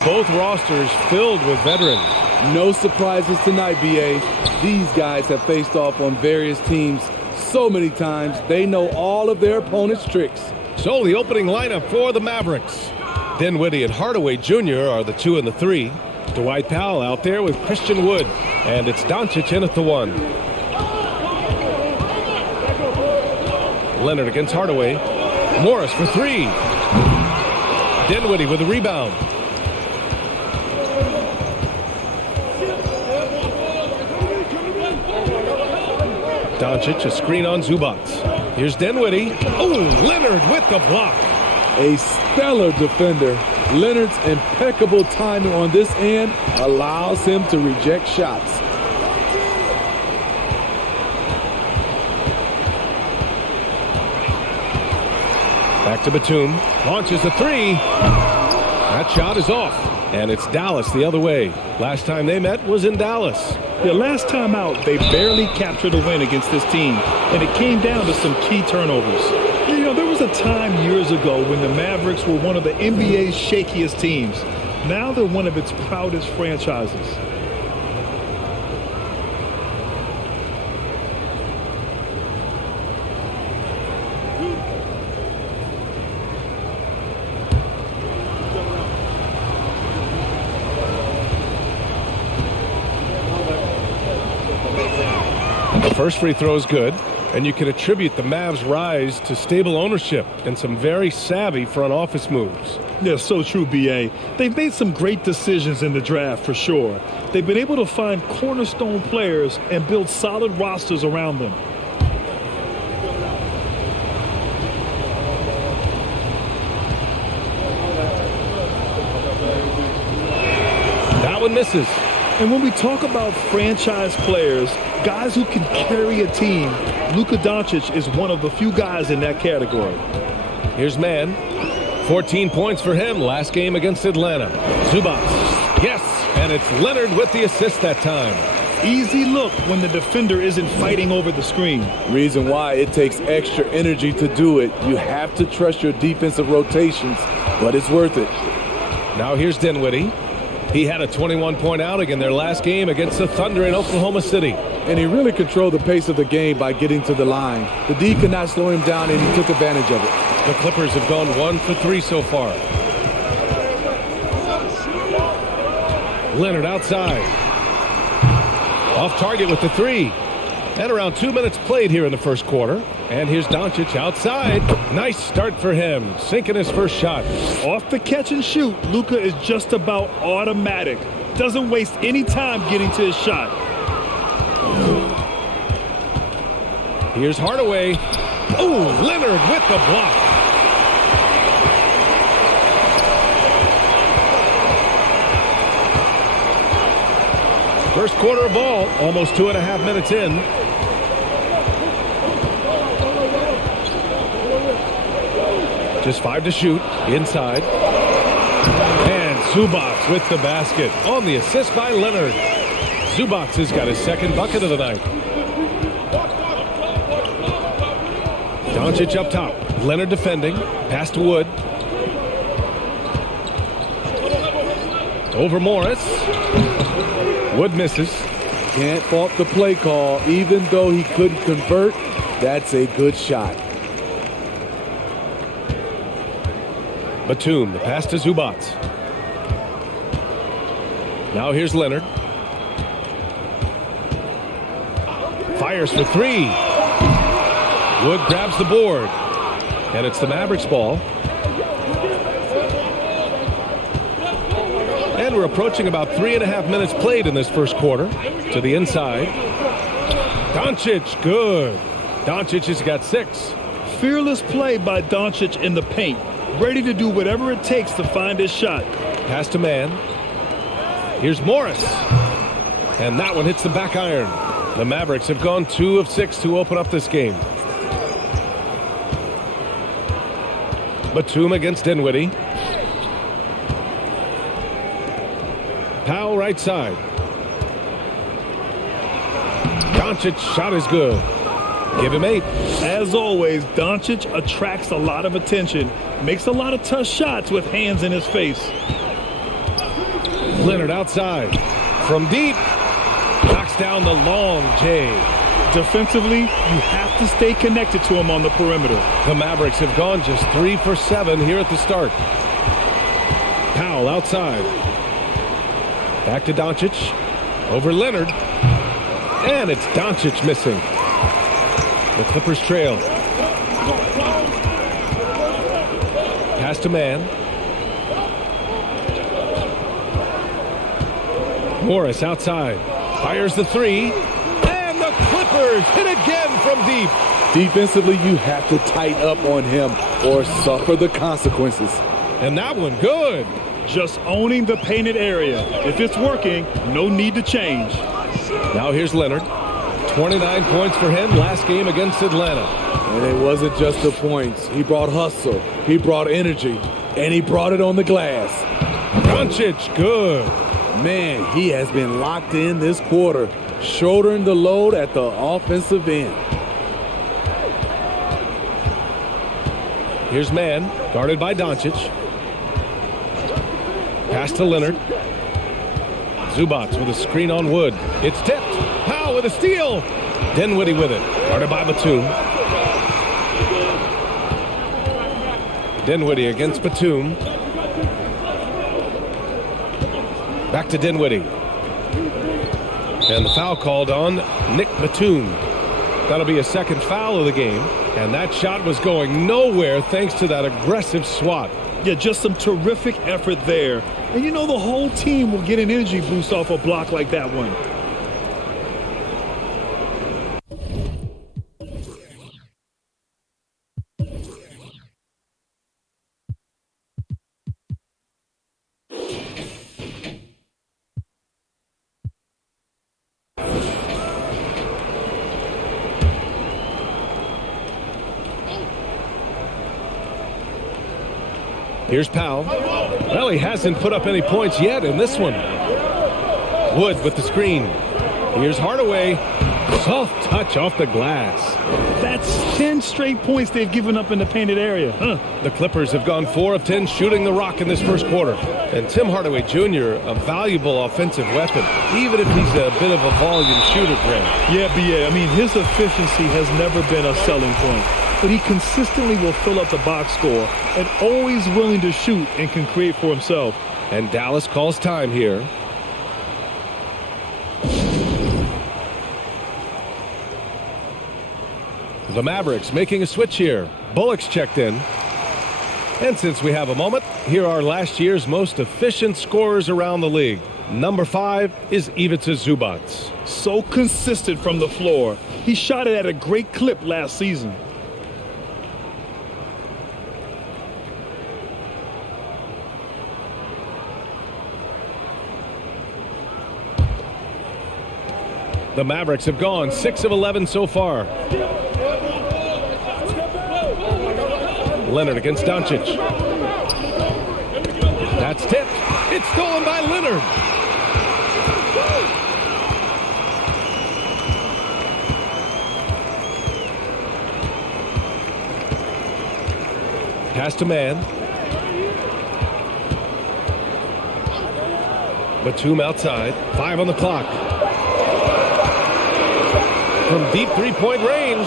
Both rosters filled with veterans. No surprises tonight, B.A. These guys have faced off on various teams so many times, they know all of their opponent's tricks. So the opening lineup for the Mavericks. Dinwiddie and Hardaway Jr. are the 2 and the 3. Dwight Powell out there with Christian Wood. And it's Doncic in at the 1. Leonard against Hardaway. Morris for 3. Dinwiddie with a rebound. Doncic, a screen on Zubac. Here's Dinwiddie. Oh, Leonard with the block. A stellar defender. Leonard's impeccable timing on this end allows him to reject shots. Back to Batum. Launches a 3. That shot is off. And it's Dallas the other way. Last time they met was in Dallas. Yeah, last time out, they barely captured a win against this team, and it came down to some key turnovers. You know, there was a time years ago when the Mavericks were one of the NBA's shakiest teams. Now they're one of its proudest franchises. The first free throw is good, and you can attribute the Mavs' rise to stable ownership and some very savvy front office moves. Yeah, so true, B.A. They've made some great decisions in the draft for sure. They've been able to find cornerstone players and build solid rosters around them. That one misses. And when we talk about franchise players, guys who can carry a team, Luka Doncic is one of the few guys in that category. Here's Mann. 14 points for him last game against Atlanta. Zubac. Yes, and it's Leonard with the assist that time. Easy look when the defender isn't fighting over the screen. Reason why it takes extra energy to do it. You have to trust your defensive rotations, but it's worth it. Now here's Dinwiddie. He had a 21-point outing in their last game against the Thunder in Oklahoma City. And he really controlled the pace of the game by getting to the line. The D could not slow him down, and he took advantage of it. The Clippers have gone 1 for 3 so far. Leonard outside. Off target with the 3. And around 2 minutes played here in the first quarter. And here's Doncic outside. Nice start for him, sinking his first shot. Off the catch and shoot, Luka is just about automatic. Doesn't waste any time getting to his shot. Here's Hardaway. Oh, Leonard with the block. First quarter of ball, almost 2.5 minutes in. Just 5 to shoot, inside. And Zubac with the basket on the assist by Leonard. Zubac has got his second bucket of the night. Doncic up top. Leonard defending. Pass to Wood. Over Morris. Wood misses. Can't fault the play call. Even though he couldn't convert, that's a good shot. Batum, the pass to Zubac. Now here's Leonard. Fires for 3. Wood grabs the board. And it's the Mavericks ball. And we're approaching about 3.5 minutes played in this first quarter. To the inside. Doncic, good. Doncic has got 6. Fearless play by Doncic in the paint. Ready to do whatever it takes to find his shot. Pass to Mann. Here's Morris. And that one hits the back iron. The Mavericks have gone 2 of 6 to open up this game. Batum against Dinwiddie. Powell right side. Doncic shot is good. Give him 8. As always, Doncic attracts a lot of attention. Makes a lot of tough shots with hands in his face. Leonard outside. From deep. Knocks down the long J. Defensively, you have to stay connected to him on the perimeter. The Mavericks have gone just 3 for 7 here at the start. Powell outside. Back to Doncic. Over Leonard. And it's Doncic missing. The Clippers trail. Pass to man. Morris outside. Fires the three. And the Clippers hit again from deep. Defensively, you have to tighten up on him or suffer the consequences. And that one good. Just owning the painted area. If it's working, no need to change. Now here's Leonard. 29 points for him last game against Atlanta. And it wasn't just the points. He brought hustle, he brought energy, and he brought it on the glass. Doncic, good. Man, he has been locked in this quarter, shouldering the load at the offensive end. Here's man, guarded by Doncic. Pass to Leonard. Zubats with a screen on Wood. It's tipped. Powell with a steal. Dinwiddie with it. Guarded by Batum. Dinwiddie against Batum. Back to Dinwiddie. And the foul called on Nick Batum. That'll be a second foul of the game. And that shot was going nowhere thanks to that aggressive swat. Yeah, just some terrific effort there. And you know the whole team will get an energy boost off a block like that one. Here's Powell. Well, he hasn't put up any points yet in this one. Wood with the screen. Here's Hardaway. Soft touch off the glass. That's 10 straight points they've given up in the painted area. The Clippers have gone 4 of 10 shooting the rock in this first quarter. And Tim Hardaway Jr., a valuable offensive weapon, even if he's a bit of a volume shooter, Grant. Yeah, B.A. I mean, his efficiency has never been a selling point. But he consistently will fill up the box score and always willing to shoot and can create for himself. And Dallas calls time here. The Mavericks making a switch here. Bullock's checked in. And since we have a moment, here are last year's most efficient scorers around the league. Number 5 is Ivica Zubats. So consistent from the floor. He shot it at a great clip last season. The Mavericks have gone 6 of 11 so far. Leonard against Doncic. That's tipped. It's stolen by Leonard. Pass to man. Batum outside. 5 on the clock. From deep three-point range.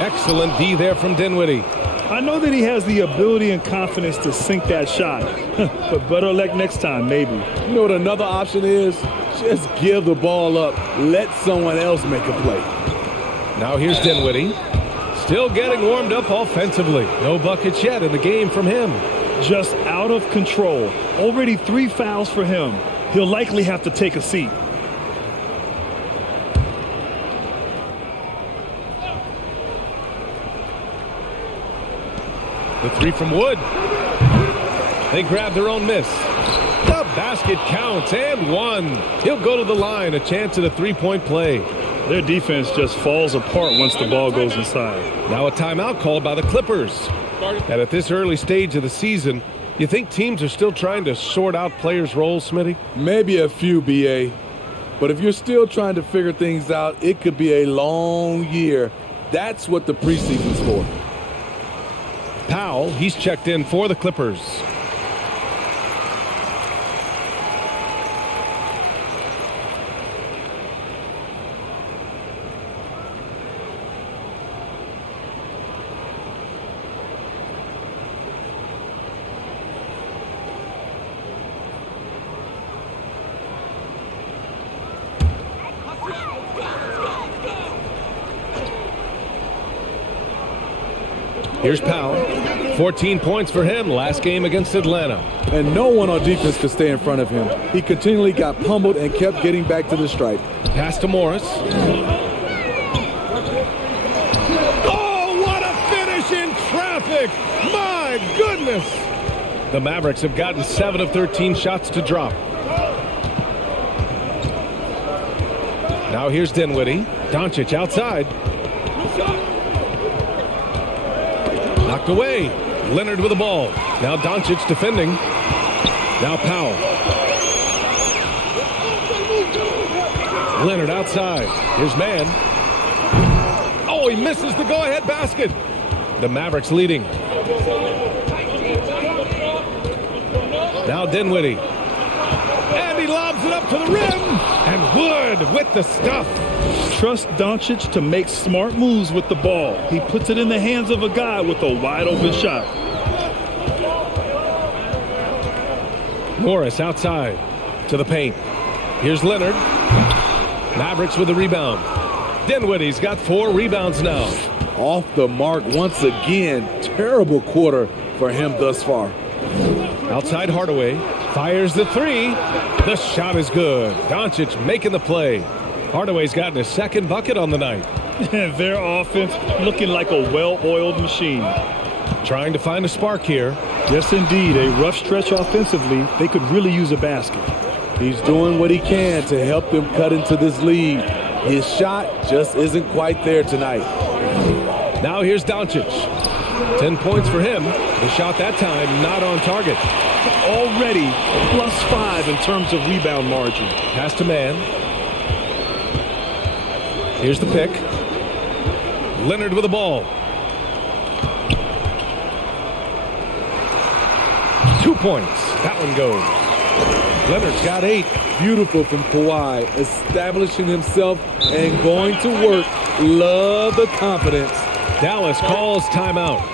Excellent D there from Dinwiddie. I know that he has the ability and confidence to sink that shot, but better luck next time, maybe. You know what another option is? Just give the ball up. Let someone else make a play. Now here's Dinwiddie. Still getting warmed up offensively. No buckets yet in the game from him. Just out of control. Already 3 fouls for him. He'll likely have to take a seat. The 3 from Wood. They grab their own miss. The basket counts and 1. He'll go to the line, a chance at a 3-point play. Their defense just falls apart once the ball goes inside. Now a timeout called by the Clippers. And at this early stage of the season, you think teams are still trying to sort out players' roles, Smitty? Maybe a few, B.A. But if you're still trying to figure things out, it could be a long year. That's what the preseason's for. Powell, he's checked in for the Clippers. Here's Powell. 14 points for him last game against Atlanta. And no one on defense could stay in front of him. He continually got pummeled and kept getting back to the stripe. Pass to Morris. Oh, what a finish in traffic! My goodness! The Mavericks have gotten 7 of 13 shots to drop. Now here's Dinwiddie. Doncic outside. Knocked away. Leonard with the ball. Now Doncic defending. Now Powell. Leonard outside. Here's Mann. Oh, he misses the go-ahead basket. The Mavericks leading. Now Dinwiddie. And he lobs it up to the rim. And Wood with the stuff. Trust Doncic to make smart moves with the ball. He puts it in the hands of a guy with a wide-open shot. Morris outside to the paint. Here's Leonard. Mavericks with the rebound. Dinwiddie's got 4 rebounds now. Off the mark once again. Terrible quarter for him thus far. Outside Hardaway. Fires the 3. The shot is good. Doncic making the play. Hardaway's gotten his 2nd bucket on the night. Their offense looking like a well-oiled machine. Trying to find a spark here. Yes, indeed. A rough stretch offensively. They could really use a basket. He's doing what he can to help them cut into this lead. His shot just isn't quite there tonight. Now here's Doncic. 10 points for him. The shot that time not on target. Already +5 in terms of rebound margin. Pass to Mann. Here's the pick. Leonard with the ball. 2 points. That one goes. Leonard's got 8. Beautiful from Kawhi, establishing himself and going to work. Love the confidence. Dallas calls timeout.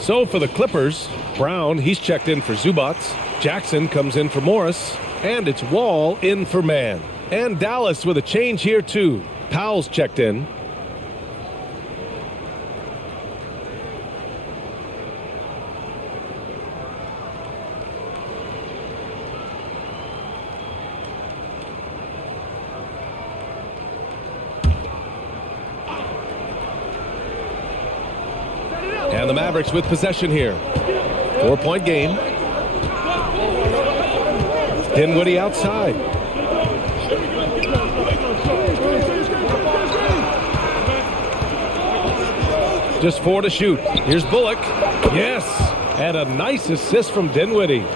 So for the Clippers, Brown, he's checked in for Zubac. Jackson comes in for Morris. And it's Wall in for Mann. And Dallas with a change here too. Powell's checked in. And the Mavericks with possession here. 4-point game. Dinwiddie outside. Just 4 to shoot. Here's Bullock. Yes. And a nice assist from Dinwiddie.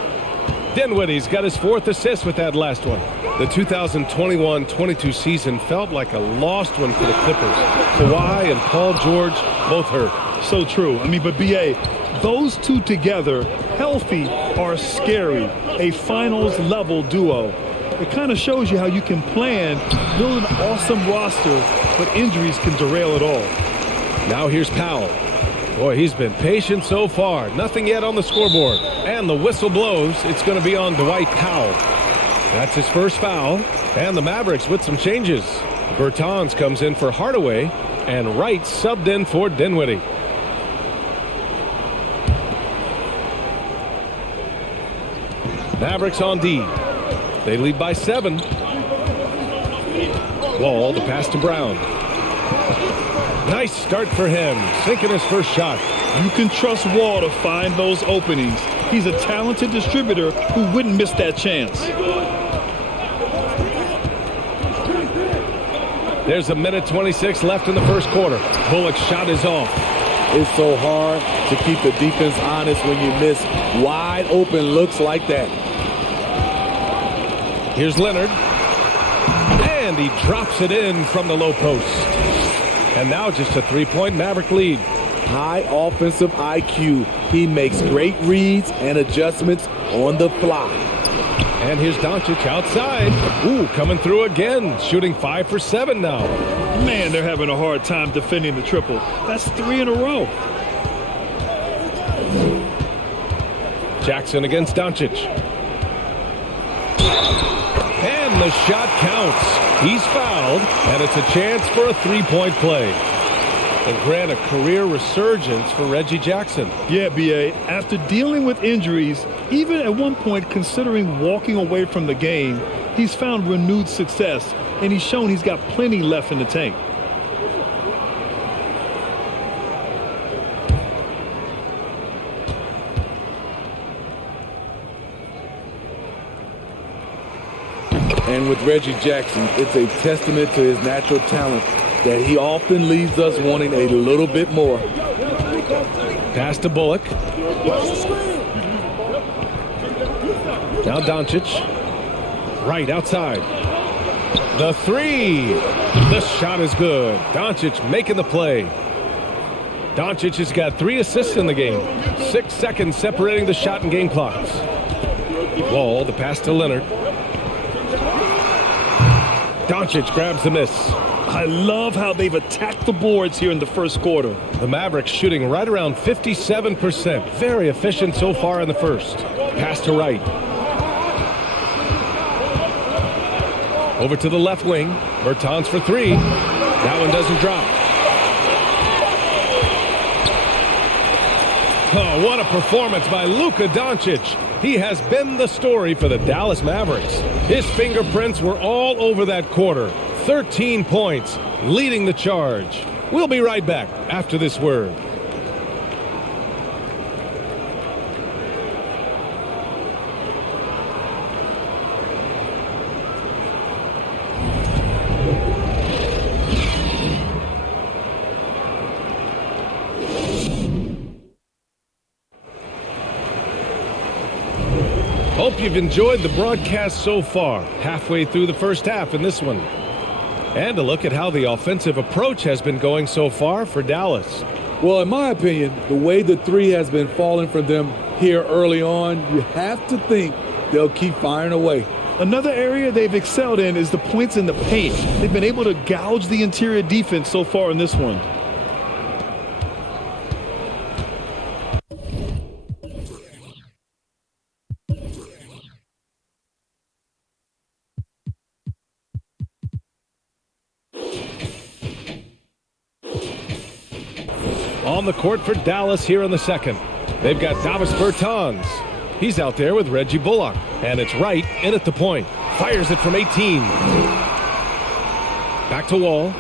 Dinwiddie's got his 4th assist with that last one. The 2021-22 season felt like a lost one for the Clippers. Kawhi and Paul George both hurt. So true. I mean, but B.A., those two together, healthy, are scary. A finals-level duo. It kind of shows you how you can plan, build an awesome roster, but injuries can derail it all. Now here's Powell. Boy, he's been patient so far. Nothing yet on the scoreboard. And the whistle blows. It's going to be on Dwight Powell. That's his first foul. And the Mavericks with some changes. Bertans comes in for Hardaway. And Wright subbed in for Dinwiddie. Mavericks on D. They lead by 7. Wall, the pass to Brown. Nice start for him, sinking his first shot. You can trust Wall to find those openings. He's a talented distributor who wouldn't miss that chance. There's a minute 26 left in the first quarter. Bullock's shot is off. It's so hard to keep the defense honest when you miss wide open looks like that. Here's Leonard. And he drops it in from the low post. And now just a 3-point Maverick lead. High offensive IQ. He makes great reads and adjustments on the fly. And here's Doncic outside. Ooh, coming through again. Shooting 5 for 7 now. Man, they're having a hard time defending the triple. That's 3 in a row. Jackson against Doncic. And the shot counts. He's fouled, and it's a chance for a three-point play. And Grant, a career resurgence for Reggie Jackson. Yeah, B.A., after dealing with injuries, even at one point considering walking away from the game, he's found renewed success, and he's shown he's got plenty left in the tank. And with Reggie Jackson, it's a testament to his natural talent that he often leaves us wanting a little bit more. Pass to Bullock. Now Doncic. Right outside. The three. The shot is good. Doncic making the play. Doncic has got 3 assists in the game. 6 seconds separating the shot and game clocks. Wall, the pass to Leonard. Doncic grabs the miss. I love how they've attacked the boards here in the first quarter. The Mavericks shooting right around 57%. Very efficient so far in the first. Pass to right. Over to the left wing. Bertans for 3. That one doesn't drop. Oh, what a performance by Luka Doncic. He has been the story for the Dallas Mavericks. His fingerprints were all over that quarter. 13 points, leading the charge. We'll be right back after this word. Hope you've enjoyed the broadcast so far. Halfway through the first half in this one. And a look at how the offensive approach has been going so far for Dallas. Well, in my opinion, the way the three has been falling for them here early on, you have to think they'll keep firing away. Another area they've excelled in is the points in the paint. They've been able to gouge the interior defense so far in this one. On the court for Dallas here in the second. They've got Davis Bertans. He's out there with Reggie Bullock. And it's right in at the point. Fires it from 18. Back to Wall.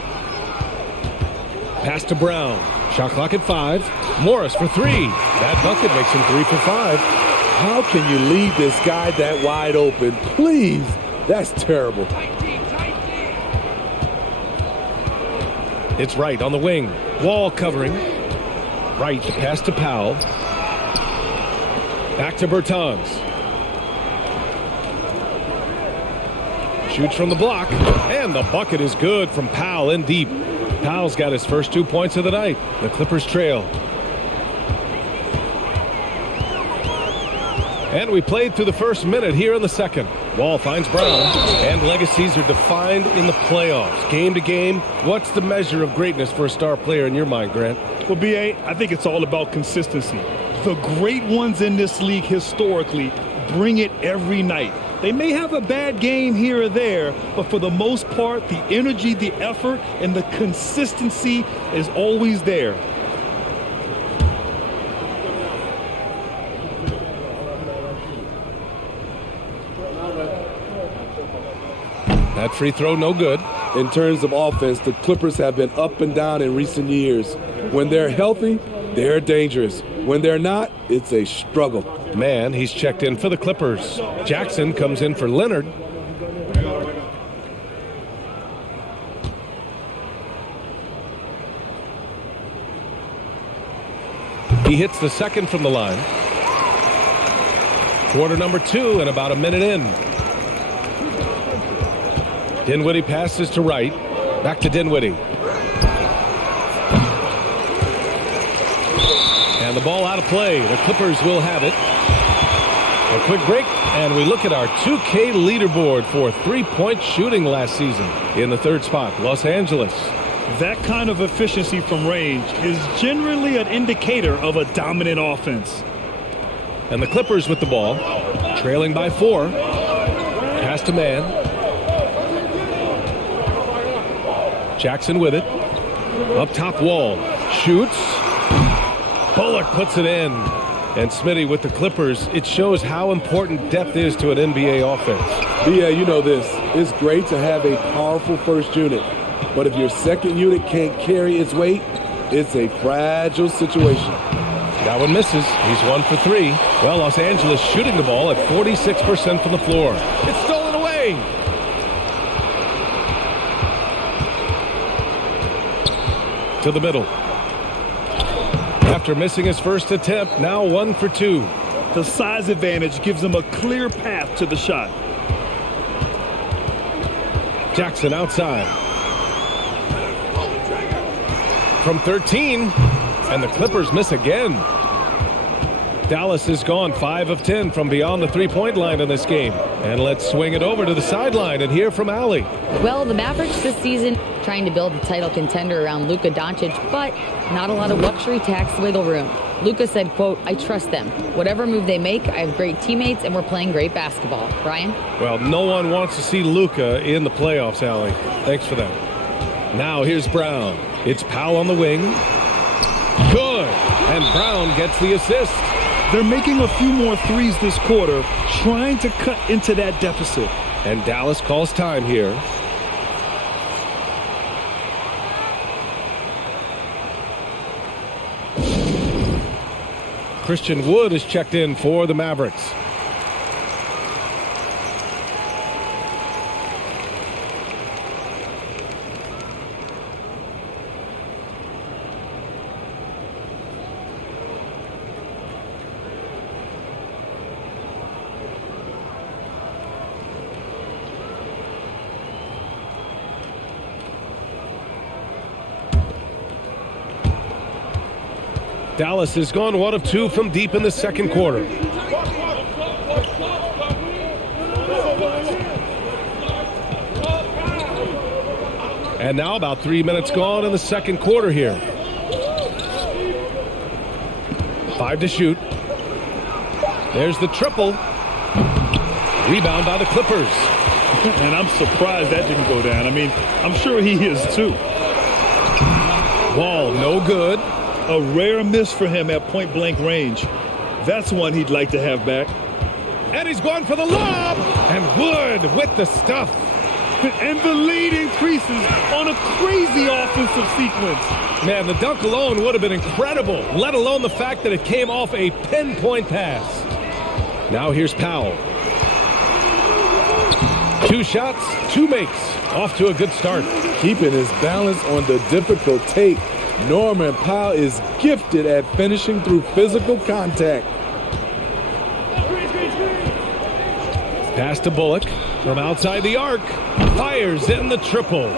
Pass to Brown. Shot clock at 5. Morris for 3. That bucket makes him 3 for 5. How can you leave this guy that wide open? Please. That's terrible. It's right on the wing. Wall covering. Right, the pass to Powell. Back to Bertans. Shoots from the block. And the bucket is good from Powell in deep. Powell's got his first 2 points of the night. The Clippers trail. And we played through the first minute here in the second. Wall finds Brown. And legacies are defined in the playoffs. Game to game, what's the measure of greatness for a star player in your mind, Grant? Well, B.A., I think it's all about consistency. The great ones in this league historically bring it every night. They may have a bad game here or there, but for the most part, the energy, the effort, and the consistency is always there. That free throw, no good. In terms of offense, the Clippers have been up and down in recent years. When they're healthy, they're dangerous. When they're not, it's a struggle. Man, he's checked in for the Clippers. Jackson comes in for Leonard. He hits the second from the line. Quarter number 2 and about a minute in. Dinwiddie passes to right. Back to Dinwiddie. And the ball out of play. The Clippers will have it. A quick break, and we look at our 2K leaderboard for three-point shooting last season. In the third spot, Los Angeles. That kind of efficiency from range is generally an indicator of a dominant offense. And the Clippers with the ball, trailing by 4. Pass to man. Jackson with it. Up top, Wall. Shoots. Bullock puts it in. And Smitty with the Clippers, it shows how important depth is to an NBA offense. Yeah, you know this. It's great to have a powerful first unit. But if your second unit can't carry its weight, it's a fragile situation. That one misses. He's 1 for 3. Well, Los Angeles shooting the ball at 46% from the floor. It's stolen away. To the middle. After missing his first attempt, now 1 for 2. The size advantage gives him a clear path to the shot. Jackson outside. From 13, and the Clippers miss again. Dallas is gone 5 of 10 from beyond the three-point line in this game. And let's swing it over to the sideline and hear from Allie. Well, the Mavericks this season trying to build a title contender around Luka Doncic, but not a lot of luxury tax wiggle room. Luka said, quote, "I trust them. Whatever move they make, I have great teammates and we're playing great basketball." Ryan? Well, no one wants to see Luka in the playoffs, Allie. Thanks for that. Now here's Brown. It's Powell on the wing. Good. And Brown gets the assist. They're making a few more threes this quarter, trying to cut into that deficit. And Dallas calls time here. Christian Wood is checked in for the Mavericks. Dallas has gone 1 of 2 from deep in the second quarter. And now about 3 minutes gone in the second quarter here. 5 to shoot. There's the triple. Rebound by the Clippers. And I'm surprised that didn't go down. I mean, I'm sure he is too. Wall, no good. A rare miss for him at point-blank range. That's one he'd like to have back. And he's going for the lob. And Wood with the stuff. And the lead increases on a crazy offensive sequence. Man, the dunk alone would have been incredible, let alone the fact that it came off a pinpoint pass. Now here's Powell. 2 shots, 2 makes. Off to a good start. Keeping his balance on the difficult take. Norman Powell is gifted at finishing through physical contact. Pass to Bullock from outside the arc. Fires in the triple.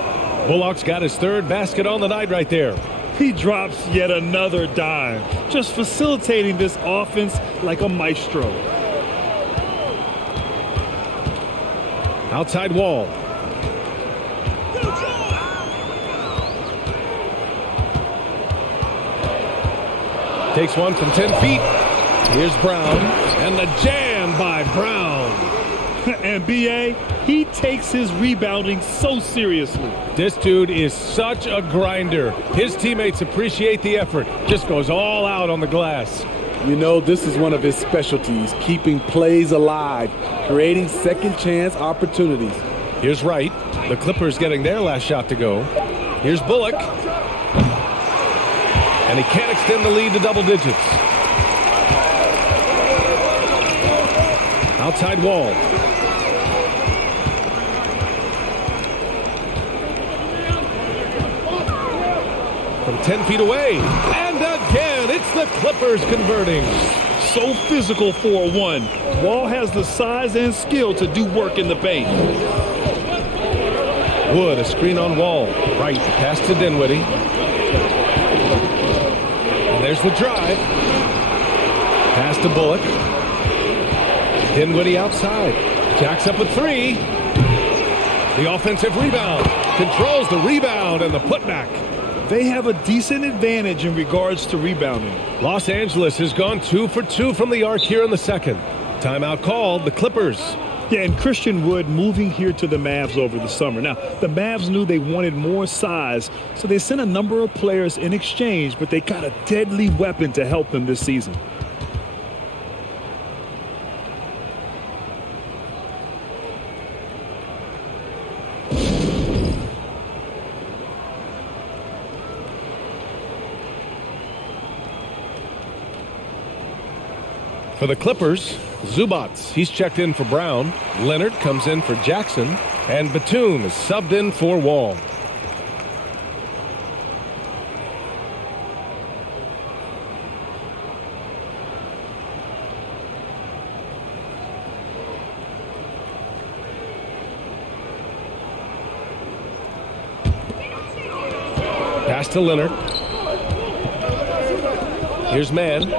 Bullock's got his 3rd basket on the night right there. He drops yet another dime, just facilitating this offense like a maestro. Outside Wall. Takes one from 10 feet. Here's Brown. And the jam by Brown. And B.A., he takes his rebounding so seriously. This dude is such a grinder. His teammates appreciate the effort. Just goes all out on the glass. You know, this is one of his specialties, keeping plays alive, creating second chance opportunities. Here's Wright. The Clippers getting their last shot to go. Here's Bullock. And he can't extend the lead to double digits. Outside Wall. From 10 feet away. And again, it's the Clippers converting. So physical for a 1. Wall has the size and skill to do work in the paint. Wood, a screen on Wall. Right, pass to Dinwiddie. And there's the drive. Pass to Bullock. Dinwiddie outside. Jacks up a three. The offensive rebound. Controls the rebound and the putback. They have a decent advantage in regards to rebounding. Los Angeles has gone 2 for 2 from the arc here in the second. Timeout called, the Clippers. Yeah, and Christian Wood moving here to the Mavs over the summer. Now, the Mavs knew they wanted more size, so they sent a number of players in exchange, but they got a deadly weapon to help them this season. For the Clippers, Zubac, he's checked in for Brown. Leonard comes in for Jackson. And Batum is subbed in for Wall. Pass to Leonard. Here's Mann.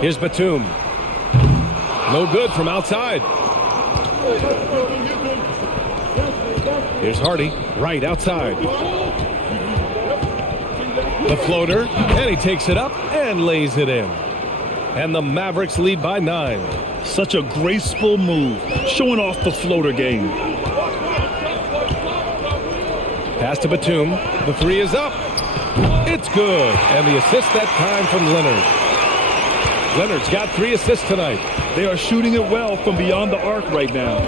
Here's Batum. No good from outside. Here's Hardy, right outside. The floater, and he takes it up and lays it in. And the Mavericks lead by 9. Such a graceful move, showing off the floater game. Pass to Batum. The three is up. It's good. And the assist that time from Leonard. Leonard's got 3 assists tonight. They are shooting it well from beyond the arc right now.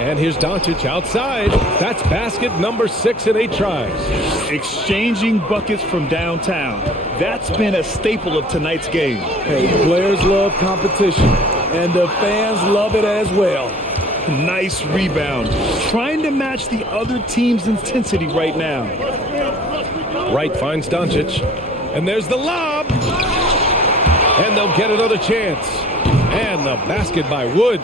And here's Doncic outside. That's basket number 6 in 8 tries. Exchanging buckets from downtown. That's been a staple of tonight's game. Hey, players love competition, and the fans love it as well. Nice rebound. Trying to match the other team's intensity right now. Wright finds Doncic. And there's the lob. And they'll get another chance. And the basket by Wood.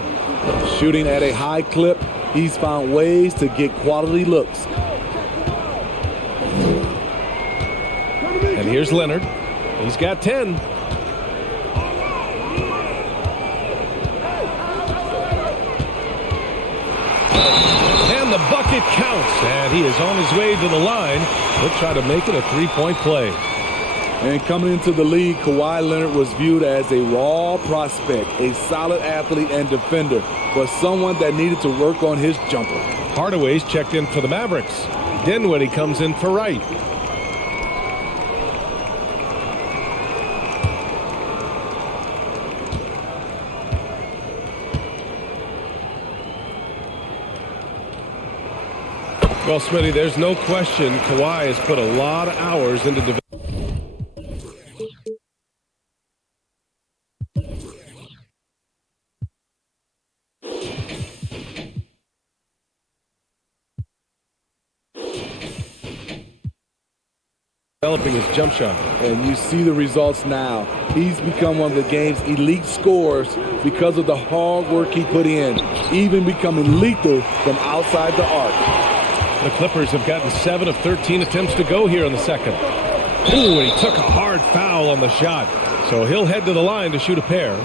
Shooting at a high clip, he's found ways to get quality looks. And here's Leonard. He's got 10. And the bucket counts. And he is on his way to the line. He'll try to make it a 3-point play. And coming into the league, Kawhi Leonard was viewed as a raw prospect, a solid athlete and defender, but someone that needed to work on his jumper. Hardaway's checked in for the Mavericks. Dinwiddie comes in for Wright. Well, Smitty, there's no question Kawhi has put a lot of hours into developing. Developing his jump shot. And you see the results now. He's become one of the game's elite scorers because of the hard work he put in, even becoming lethal from outside the arc. The Clippers have gotten 7 of 13 attempts to go here in the second. Ooh, and he took a hard foul on the shot. So he'll head to the line to shoot a pair.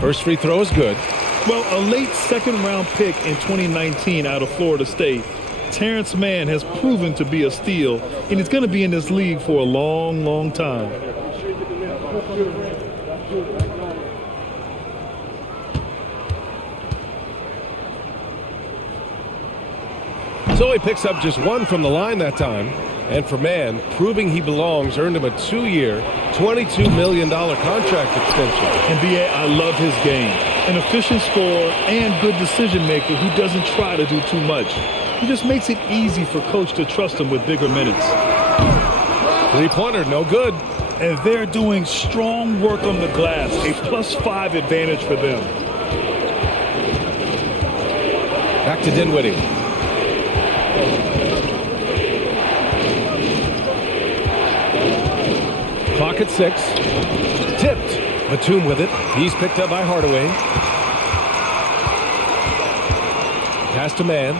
First free throw is good. Well, a late second-round pick in 2019 out of Florida State, Terrence Mann has proven to be a steal, and he's going to be in this league for a long, long time. So he picks up just 1 from the line that time. And for Mann, proving he belongs earned him a 2-year, $22 million contract extension. And B.A., I love his game. An efficient scorer and good decision-maker who doesn't try to do too much. He just makes it easy for coach to trust him with bigger minutes. Three-pointer, no good. And they're doing strong work on the glass, a +5 advantage for them. Back to Dinwiddie. Clock at 6. Tipped. Batum with it. He's picked up by Hardaway. Pass to Man.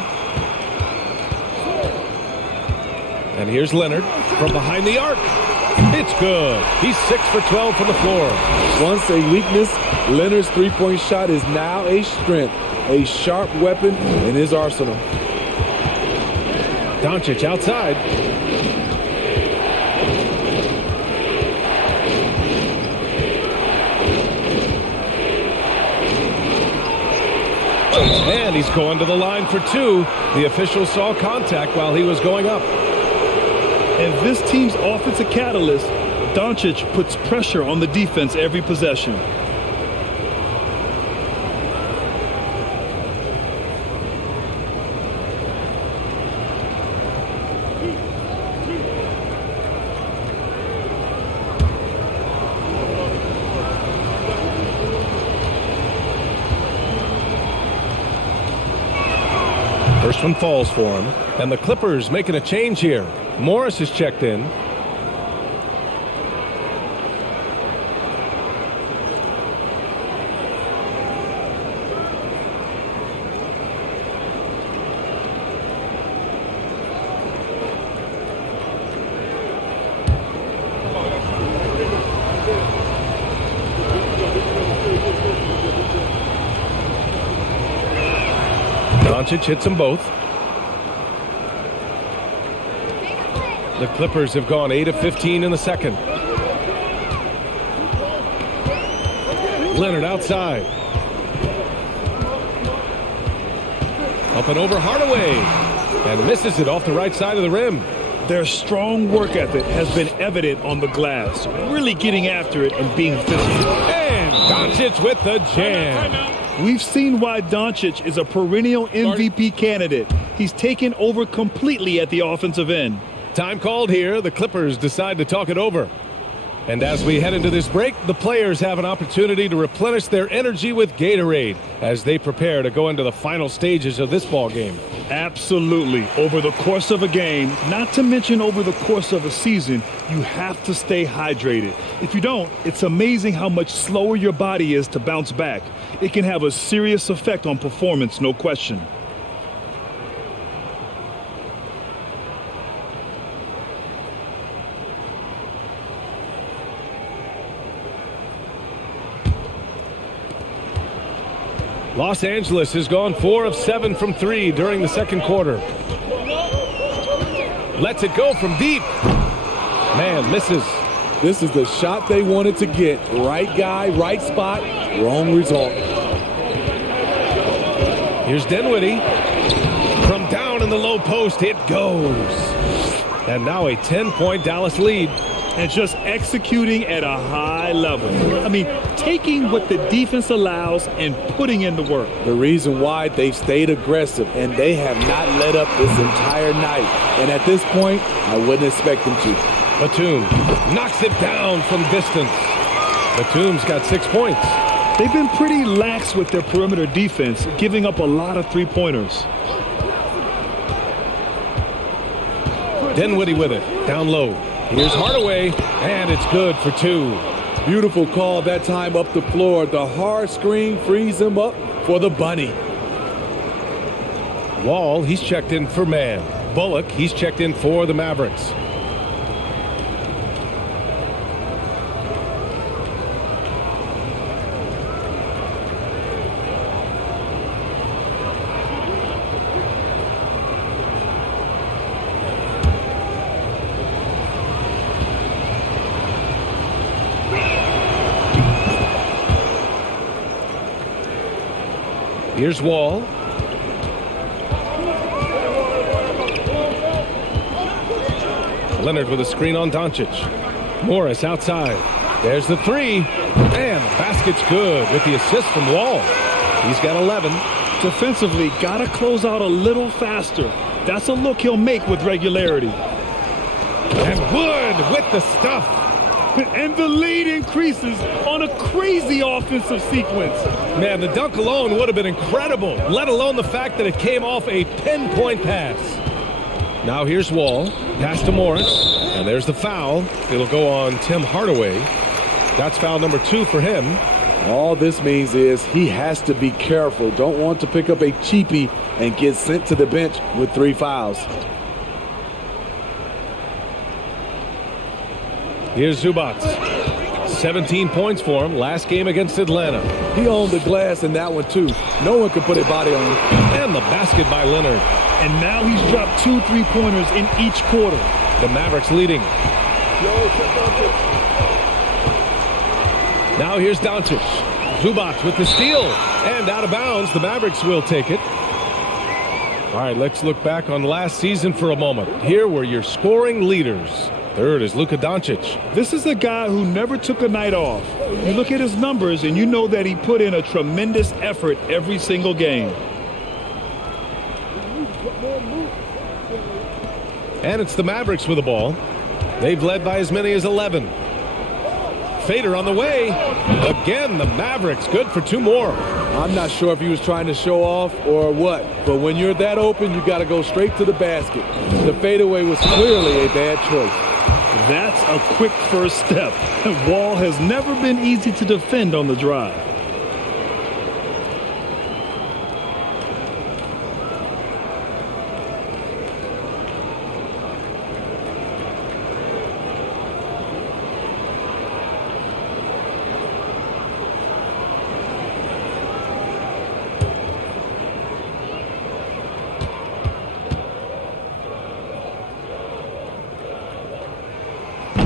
And here's Leonard from behind the arc. It's good. He's 6 for 12 from the floor. Once a weakness, Leonard's three-point shot is now a strength, a sharp weapon in his arsenal. Doncic outside. And he's going to the line for 2. The official saw contact while he was going up. And this team's offensive catalyst, Doncic, puts pressure on the defense every possession. First one falls for him. And the Clippers making a change here. Morris is checked in. Doncic hits them both. The Clippers have gone 8 of 15 in the second. Leonard outside. Up and over Hardaway. And misses it off the right side of the rim. Their strong work ethic has been evident on the glass, really getting after it and being physical. And Doncic with the jam. We've seen why Doncic is a perennial MVP candidate. He's taken over completely at the offensive end. Time called here. The Clippers decide to talk it over. And as we head into this break, the players have an opportunity to replenish their energy with Gatorade as they prepare to go into the final stages of this ball game. Absolutely. Over the course of a game, not to mention over the course of a season, you have to stay hydrated. If you don't, it's amazing how much slower your body is to bounce back. It can have a serious effect on performance, no question. Los Angeles has gone 4 of 7 from 3 during the second quarter. Lets it go from deep. Man misses. This is the shot they wanted to get. Right guy, right spot, wrong result. Here's Dinwiddie. From down in the low post, it goes. And now a 10-point Dallas lead. And just executing at a high level. I mean, taking what the defense allows and putting in the work. The reason why they've stayed aggressive and they have not let up this entire night. And at this point, I wouldn't expect them to. Batum knocks it down from distance. Batum's got 6 points. They've been pretty lax with their perimeter defense, giving up a lot of three-pointers. Dinwiddie with it, down low. Here's Hardaway, and it's good for 2. Beautiful call that time up the floor. The hard screen frees him up for the bunny. Wall, he's checked in for Man. Bullock, he's checked in for the Mavericks. Here's Wall. Leonard with a screen on Doncic. Morris outside. There's the 3. And the basket's good with the assist from Wall. He's got 11. Defensively, got to close out a little faster. That's a look he'll make with regularity. And Wood with the stuff. And the lead increases on a crazy offensive sequence. Man, the dunk alone would have been incredible, let alone the fact that it came off a pinpoint pass. Now here's Wall. Pass to Morris. And there's the foul. It'll go on Tim Hardaway. That's foul number 2 for him. All this means is he has to be careful. Don't want to pick up a cheapie and get sent to the bench with 3 fouls. Here's Zubac. 17 points for him last game against Atlanta. He owned the glass in that one, too. No one could put a body on him. And the basket by Leonard. And now he's dropped 2 3-pointers in each quarter. The Mavericks leading. Now here's Doncic. Zubac with the steal. And out of bounds. The Mavericks will take it. All right, let's look back on last season for a moment. Here were your scoring leaders. Third is Luka Doncic. This is a guy who never took a night off. You look at his numbers and you know that he put in a tremendous effort every single game. And it's the Mavericks with the ball. They've led by as many as 11. Fader on the way. Again, the Mavericks good for 2 more. I'm not sure if he was trying to show off or what, but when you're that open, you got to go straight to the basket. The fadeaway was clearly a bad choice. That's a quick first step. Wall has never been easy to defend on the drive.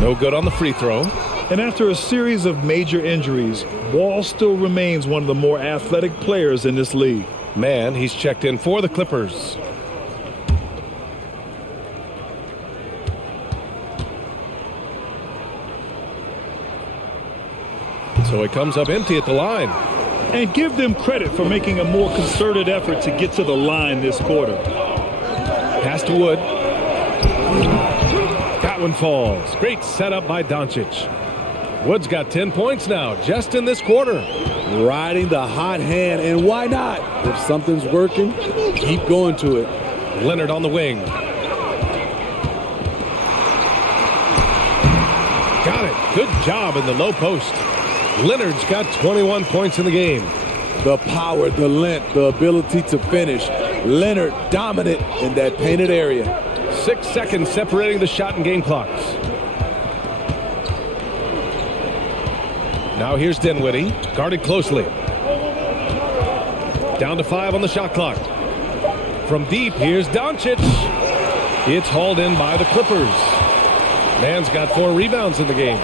No good on the free throw. And after a series of major injuries, Wall still remains one of the more athletic players in this league. Man, he's checked in for the Clippers. So he comes up empty at the line. And give them credit for making a more concerted effort to get to the line this quarter. Pass to Wood. That one falls. Great setup by Doncic. Wood's got 10 points now, just in this quarter. Riding the hot hand, and why not? If something's working, keep going to it. Leonard on the wing. Got it. Good job in the low post. Leonard's got 21 points in the game. The power, the length, the ability to finish. Leonard dominant in that painted area. 6 seconds separating the shot and game clocks. Now here's Dinwiddie, guarded closely. Down to 5 on the shot clock. From deep, here's Doncic. It's hauled in by the Clippers. Man's got 4 rebounds in the game.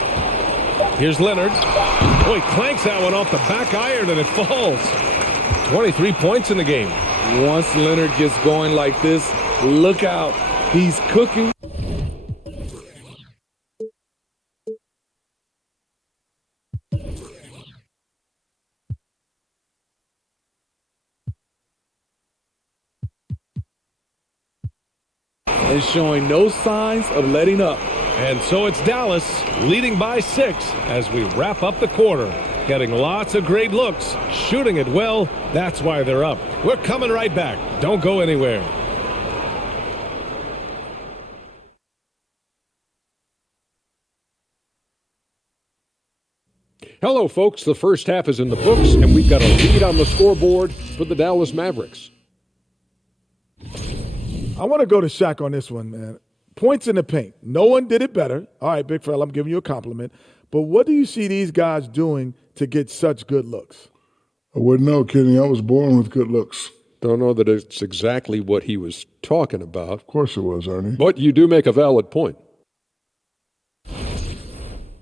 Here's Leonard. Oh, he clanks that one off the back iron and it falls. 23 points in the game. Once Leonard gets going like this, look out. He's cooking. And showing no signs of letting up. And so it's Dallas leading by 6 as we wrap up the quarter. Getting lots of great looks, shooting it well. That's why they're up. We're coming right back. Don't go anywhere. Hello, folks. The first half is in the books, and we've got a lead on the scoreboard for the Dallas Mavericks. I want to go to Shaq on this one, man. Points in the paint. No one did it better. All right, big fella, I'm giving you a compliment. But what do you see these guys doing to get such good looks? I wouldn't know, Kenny. I was born with good looks. Don't know that it's exactly what he was talking about. Of course it was, Ernie. But you do make a valid point.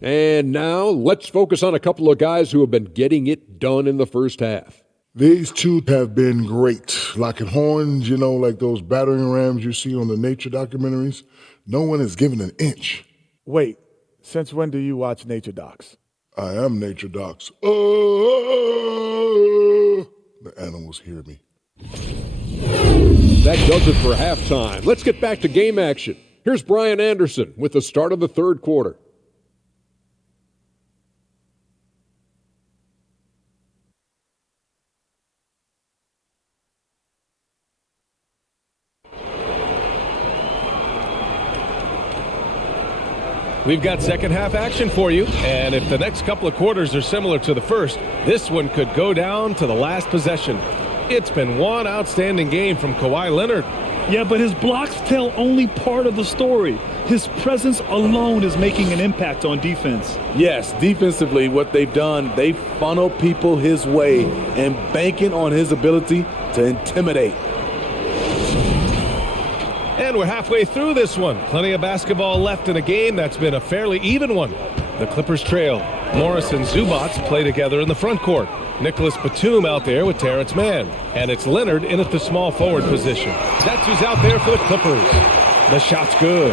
And now let's focus on a couple of guys who have been getting it done in the first half. These two have been great. Locking horns, you know, like those battering rams you see on the nature documentaries. No one is given an inch. Wait, since when do you watch nature docs? I am nature docs. The animals hear me. That does it for halftime. Let's get back to game action. Here's Brian Anderson with the start of the third quarter. We've got second half action for you, and if the next couple of quarters are similar to the first, this one could go down to the last possession. It's been one outstanding game from Kawhi Leonard. Yeah, but his blocks tell only part of the story. His presence alone is making an impact on defense. Yes, defensively, what they've done, they funnel people his way and banking on his ability to intimidate. And we're halfway through this one. Plenty of basketball left in a game that's been a fairly even one. The Clippers trail. Morris and Zubac play together in the front court. Nicholas Batum out there with Terrence Mann. And it's Leonard in at the small forward position. That's who's out there for the Clippers. The shot's good.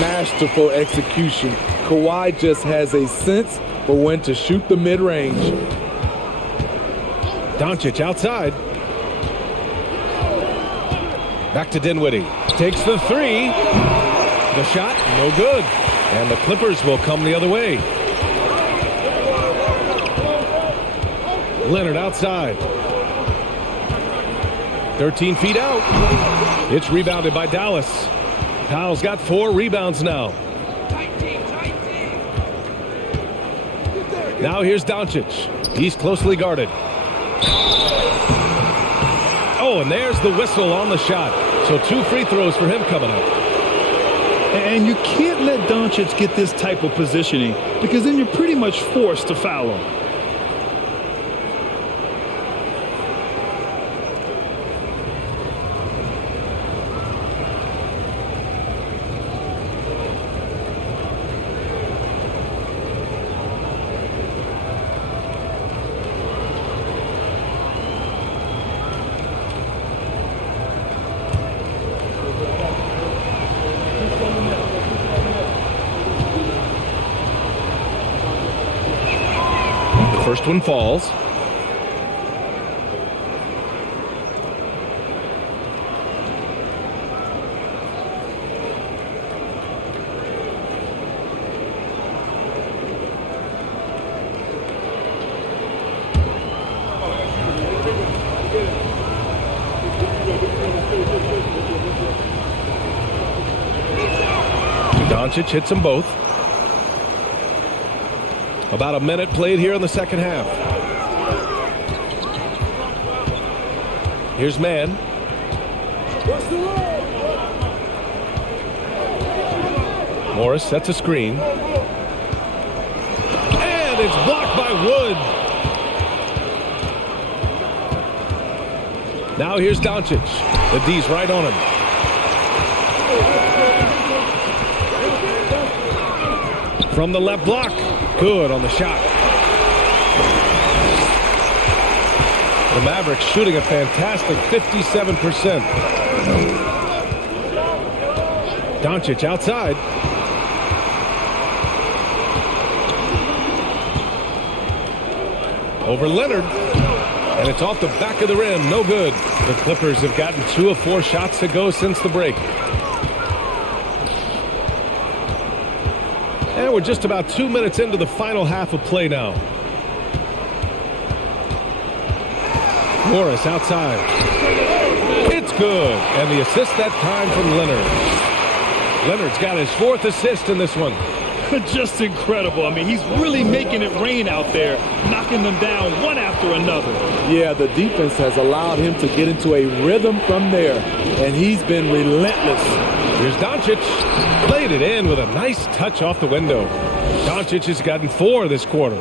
Masterful execution. Kawhi just has a sense for when to shoot the mid-range. Doncic outside. Back to Dinwiddie. Takes the three. The shot, no good. And the Clippers will come the other way. Leonard outside. 13 feet out. It's rebounded by Dallas. Powell's got 4 rebounds now. Now here's Doncic. He's closely guarded. Oh, and there's the whistle on the shot. So 2 free throws for him coming up. And you can't let Doncic get this type of positioning because then you're pretty much forced to foul him. First one falls. Doncic hits them both. About a minute played here in the second half. Here's Mann. Morris sets a screen. And it's blocked by Wood. Now here's Doncic. The D's right on him. From the left block. Good on the shot. The Mavericks shooting a fantastic 57%. Doncic outside. Over Leonard. And it's off the back of the rim. No good. The Clippers have gotten 2 of 4 shots to go since the break. And we're just about 2 minutes into the final half of play now. Morris outside. It's good. And the assist that time from Leonard. Leonard's got his 4th assist in this one. Just incredible. I mean, he's really making it rain out there, knocking them down one after another. Yeah, the defense has allowed him to get into a rhythm from there, and he's been relentless. Here's Doncic. Played it in with a nice touch off the window. Doncic has gotten 4 this quarter.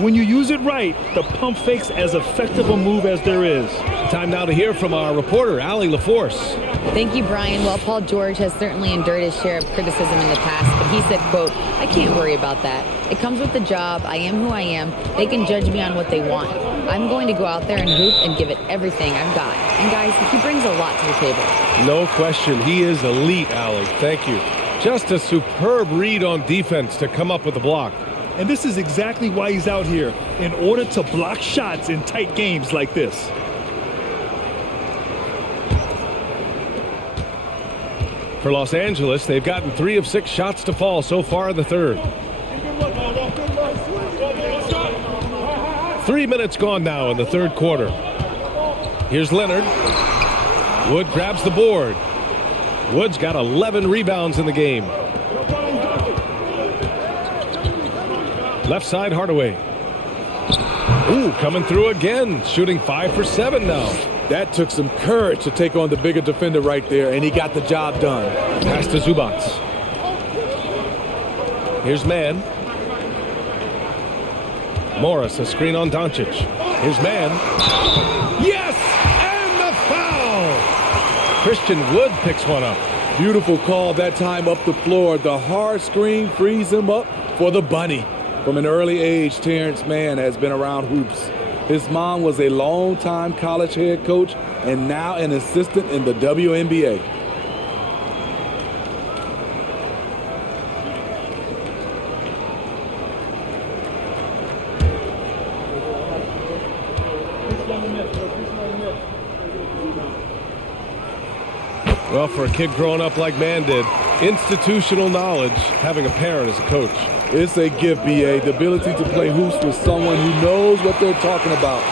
When you use it right, the pump fake's as effective a move as there is. Time now to hear from our reporter, Allie LaForce. Thank you, Brian. Well, Paul George has certainly endured his share of criticism in the past, but he said, quote, "I can't worry about that. It comes with the job. I am who I am. They can judge me on what they want. I'm going to go out there and hoop and give it everything I've got." And guys, he brings a lot to the table. No question. He is elite, Allie. Thank you. Just a superb read on defense to come up with the block. And this is exactly why he's out here, in order to block shots in tight games like this. For Los Angeles, they've gotten 3 of 6 shots to fall so far in the third. 3 minutes gone now in the third quarter. Here's Leonard. Wood grabs the board. Wood's got 11 rebounds in the game. Left side, Hardaway. Ooh, coming through again. Shooting 5 for 7 now. That took some courage to take on the bigger defender right there, and he got the job done. Pass to Zubac. Here's Mann. Morris, a screen on Doncic. Here's Mann. Yes! And the foul! Christian Wood picks one up. Beautiful call that time up the floor. The hard screen frees him up for the bunny. From an early age, Terrence Mann has been around hoops. His mom was a longtime college head coach and now an assistant in the WNBA. Well, for a kid growing up like Mann did, institutional knowledge, having a parent as a coach. It's a gift, B.A., the ability to play hoops with someone who knows what they're talking about.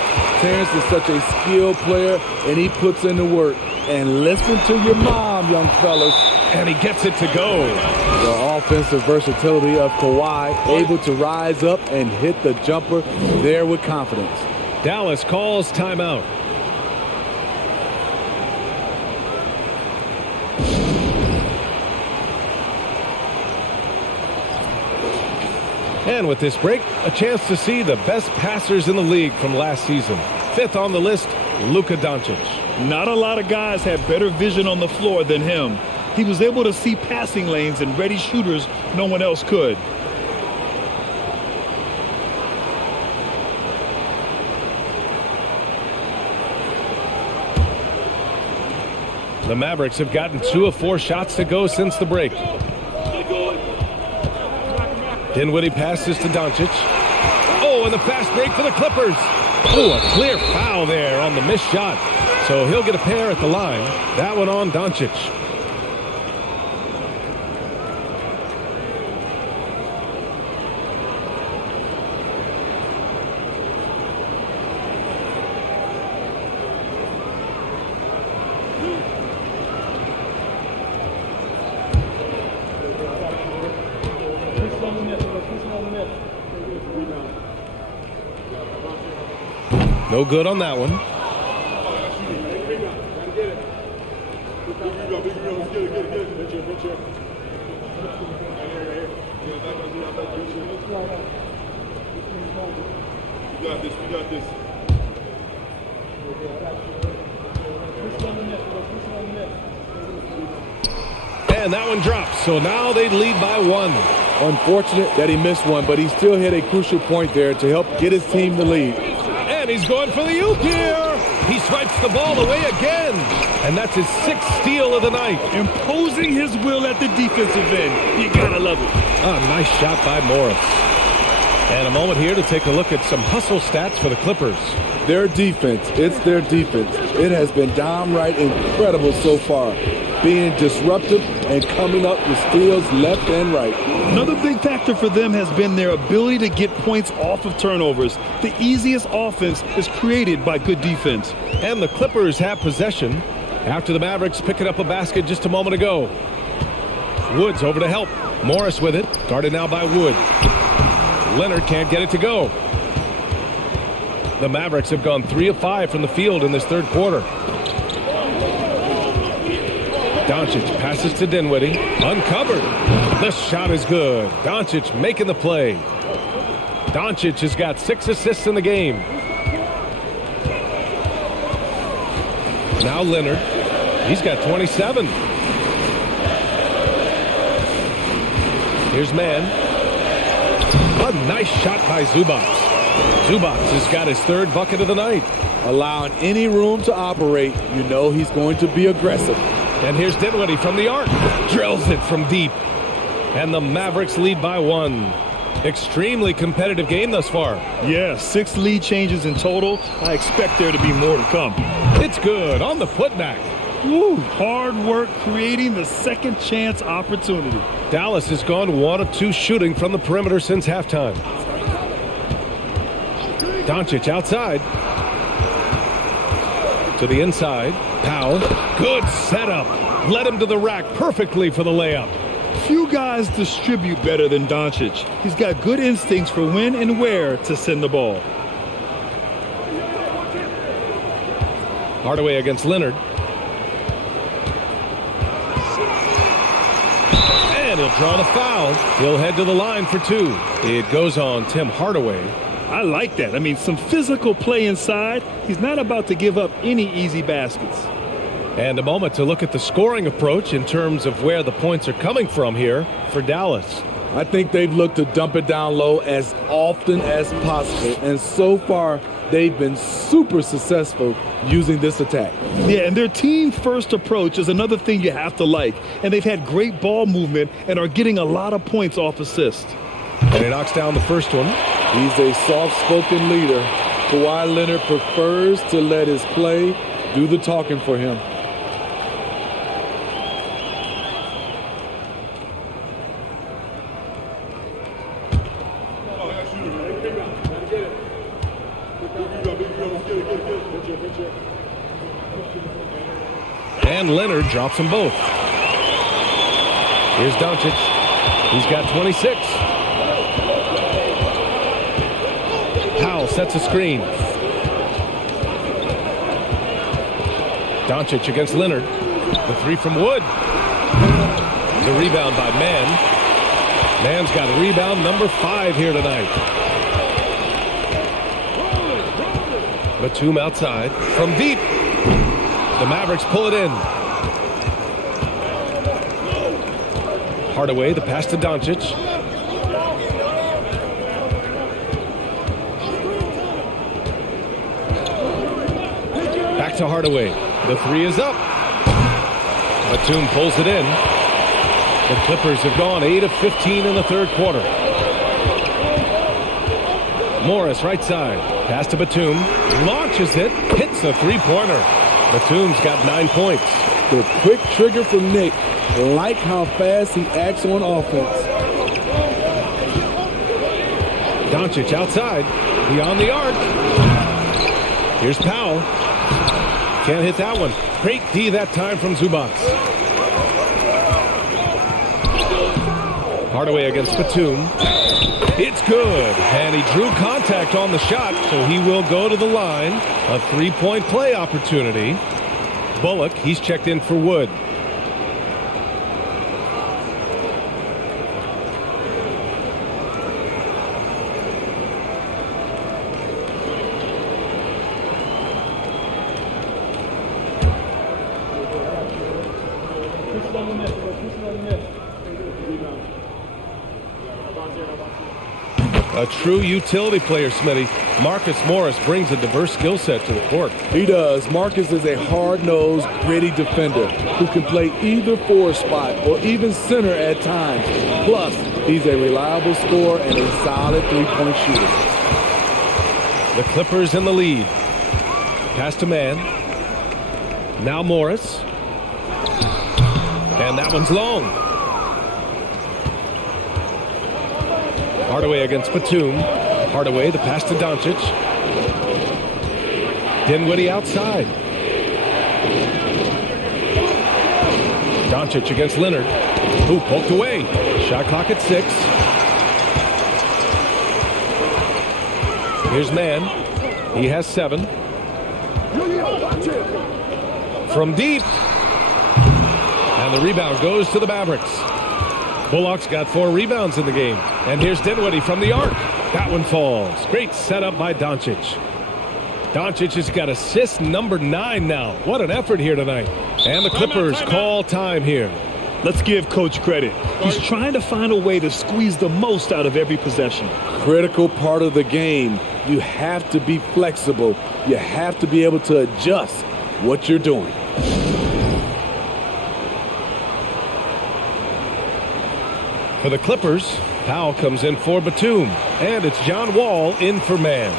Terrence is such a skilled player, and he puts in the work. And listen to your mom, young fellas. And he gets it to go. The offensive versatility of Kawhi, able to rise up and hit the jumper there with confidence. Dallas calls timeout. And with this break, a chance to see the best passers in the league from last season. 5th on the list, Luka Doncic. Not a lot of guys had better vision on the floor than him. He was able to see passing lanes and ready shooters no one else could. The Mavericks have gotten 2 of 4 shots to go since the break. Dinwiddie passes to Doncic. Oh, and the fast break for the Clippers. Oh, a clear foul there on the missed shot. So he'll get a pair at the line. That one on Doncic. No good on that one. We got this. And that one drops. So now they lead by 1. Unfortunate that he missed one, but he still hit a crucial point there to help get his team the lead. And he's going for the oop here. He swipes the ball away again. And that's his 6th steal of the night. Imposing his will at the defensive end. You gotta love it. A nice shot by Morris. And a moment here to take a look at some hustle stats for the Clippers. Their defense, it's their defense. It has been downright incredible so far, being disruptive and coming up with steals left and right. Another big factor for them has been their ability to get points off of turnovers. The easiest offense is created by good defense. And the Clippers have possession after the Mavericks picking up a basket just a moment ago. Woods over to help. Morris with it, guarded now by Wood. Leonard can't get it to go. The Mavericks have gone 3 of 5 from the field in this third quarter. Doncic passes to Dinwiddie. Uncovered. This shot is good. Doncic making the play. Doncic has got 6 assists in the game. Now Leonard. He's got 27. Here's Mann. A nice shot by Zubac. Zubac has got his 3rd bucket of the night. Allowing any room to operate, you know he's going to be aggressive. And here's Dinwiddie from the arc. Drills it from deep. And the Mavericks lead by 1. Extremely competitive game thus far. Yeah, 6 lead changes in total. I expect there to be more to come. It's good on the putback. Woo, hard work creating the second chance opportunity. Dallas has gone 1 of 2 shooting from the perimeter since halftime. Doncic outside. To the inside. Powell. Good setup. Led him to the rack perfectly for the layup. Few guys distribute better than Doncic. He's got good instincts for when and where to send the ball. Hardaway against Leonard. And he'll draw the foul. He'll head to the line for two. It goes on Tim Hardaway. I like that. I mean, some physical play inside. He's not about to give up any easy baskets. And a moment to look at the scoring approach in terms of where the points are coming from here for Dallas. I think they've looked to dump it down low as often as possible. And so far, they've been super successful using this attack. Yeah, and their team-first approach is another thing you have to like. And they've had great ball movement and are getting a lot of points off assist. And he knocks down the first one. He's a soft-spoken leader. Kawhi Leonard prefers to let his play do the talking for him. And Leonard drops them both. Here's Doncic. He's got 26. Powell sets a screen. Doncic against Leonard. The three from Wood. The rebound by Mann. Mann's got rebound number 5 here tonight. Batum outside from deep. The Mavericks pull it in. Hardaway, the pass to Doncic. Back to Hardaway. The three is up. Batum pulls it in. The Clippers have gone 8 of 15 in the third quarter. Morris, right side. Pass to Batum. Launches it. Hits a three-pointer. Batum's got 9 points. The quick trigger from Nick. Like how fast he acts on offense. Doncic outside. Beyond the arc. Here's Powell. Can't hit that one. Great D that time from Zubac. Hardaway against Batum. It's good. And he drew contact on the shot, so he will go to the line. A three-point play opportunity. Bullock, he's checked in for Wood. A true utility player, Smitty. Marcus Morris brings a diverse skill set to the court. He does. Marcus is a hard-nosed, gritty defender who can play either forward spot or even center at times. Plus, he's a reliable scorer and a solid three-point shooter. The Clippers in the lead. Pass to Mann. Now Morris. And that one's long. Hardaway against Batum. Hardaway, the pass to Doncic. Dinwiddie outside. Doncic against Leonard. Who poked away. Shot clock at 6. Here's Mann. He has 7. From deep. And the rebound goes to the Mavericks. Bullock's got 4 rebounds in the game. And here's Dinwiddie from the arc. That one falls. Great setup by Doncic. Doncic has got assist number 9 now. What an effort here tonight. And the Clippers call time here. Let's give Coach credit. He's trying to find a way to squeeze the most out of every possession. Critical part of the game. You have to be flexible. You have to be able to adjust what you're doing. For the Clippers, Powell comes in for Batum. And it's John Wall in for Mann.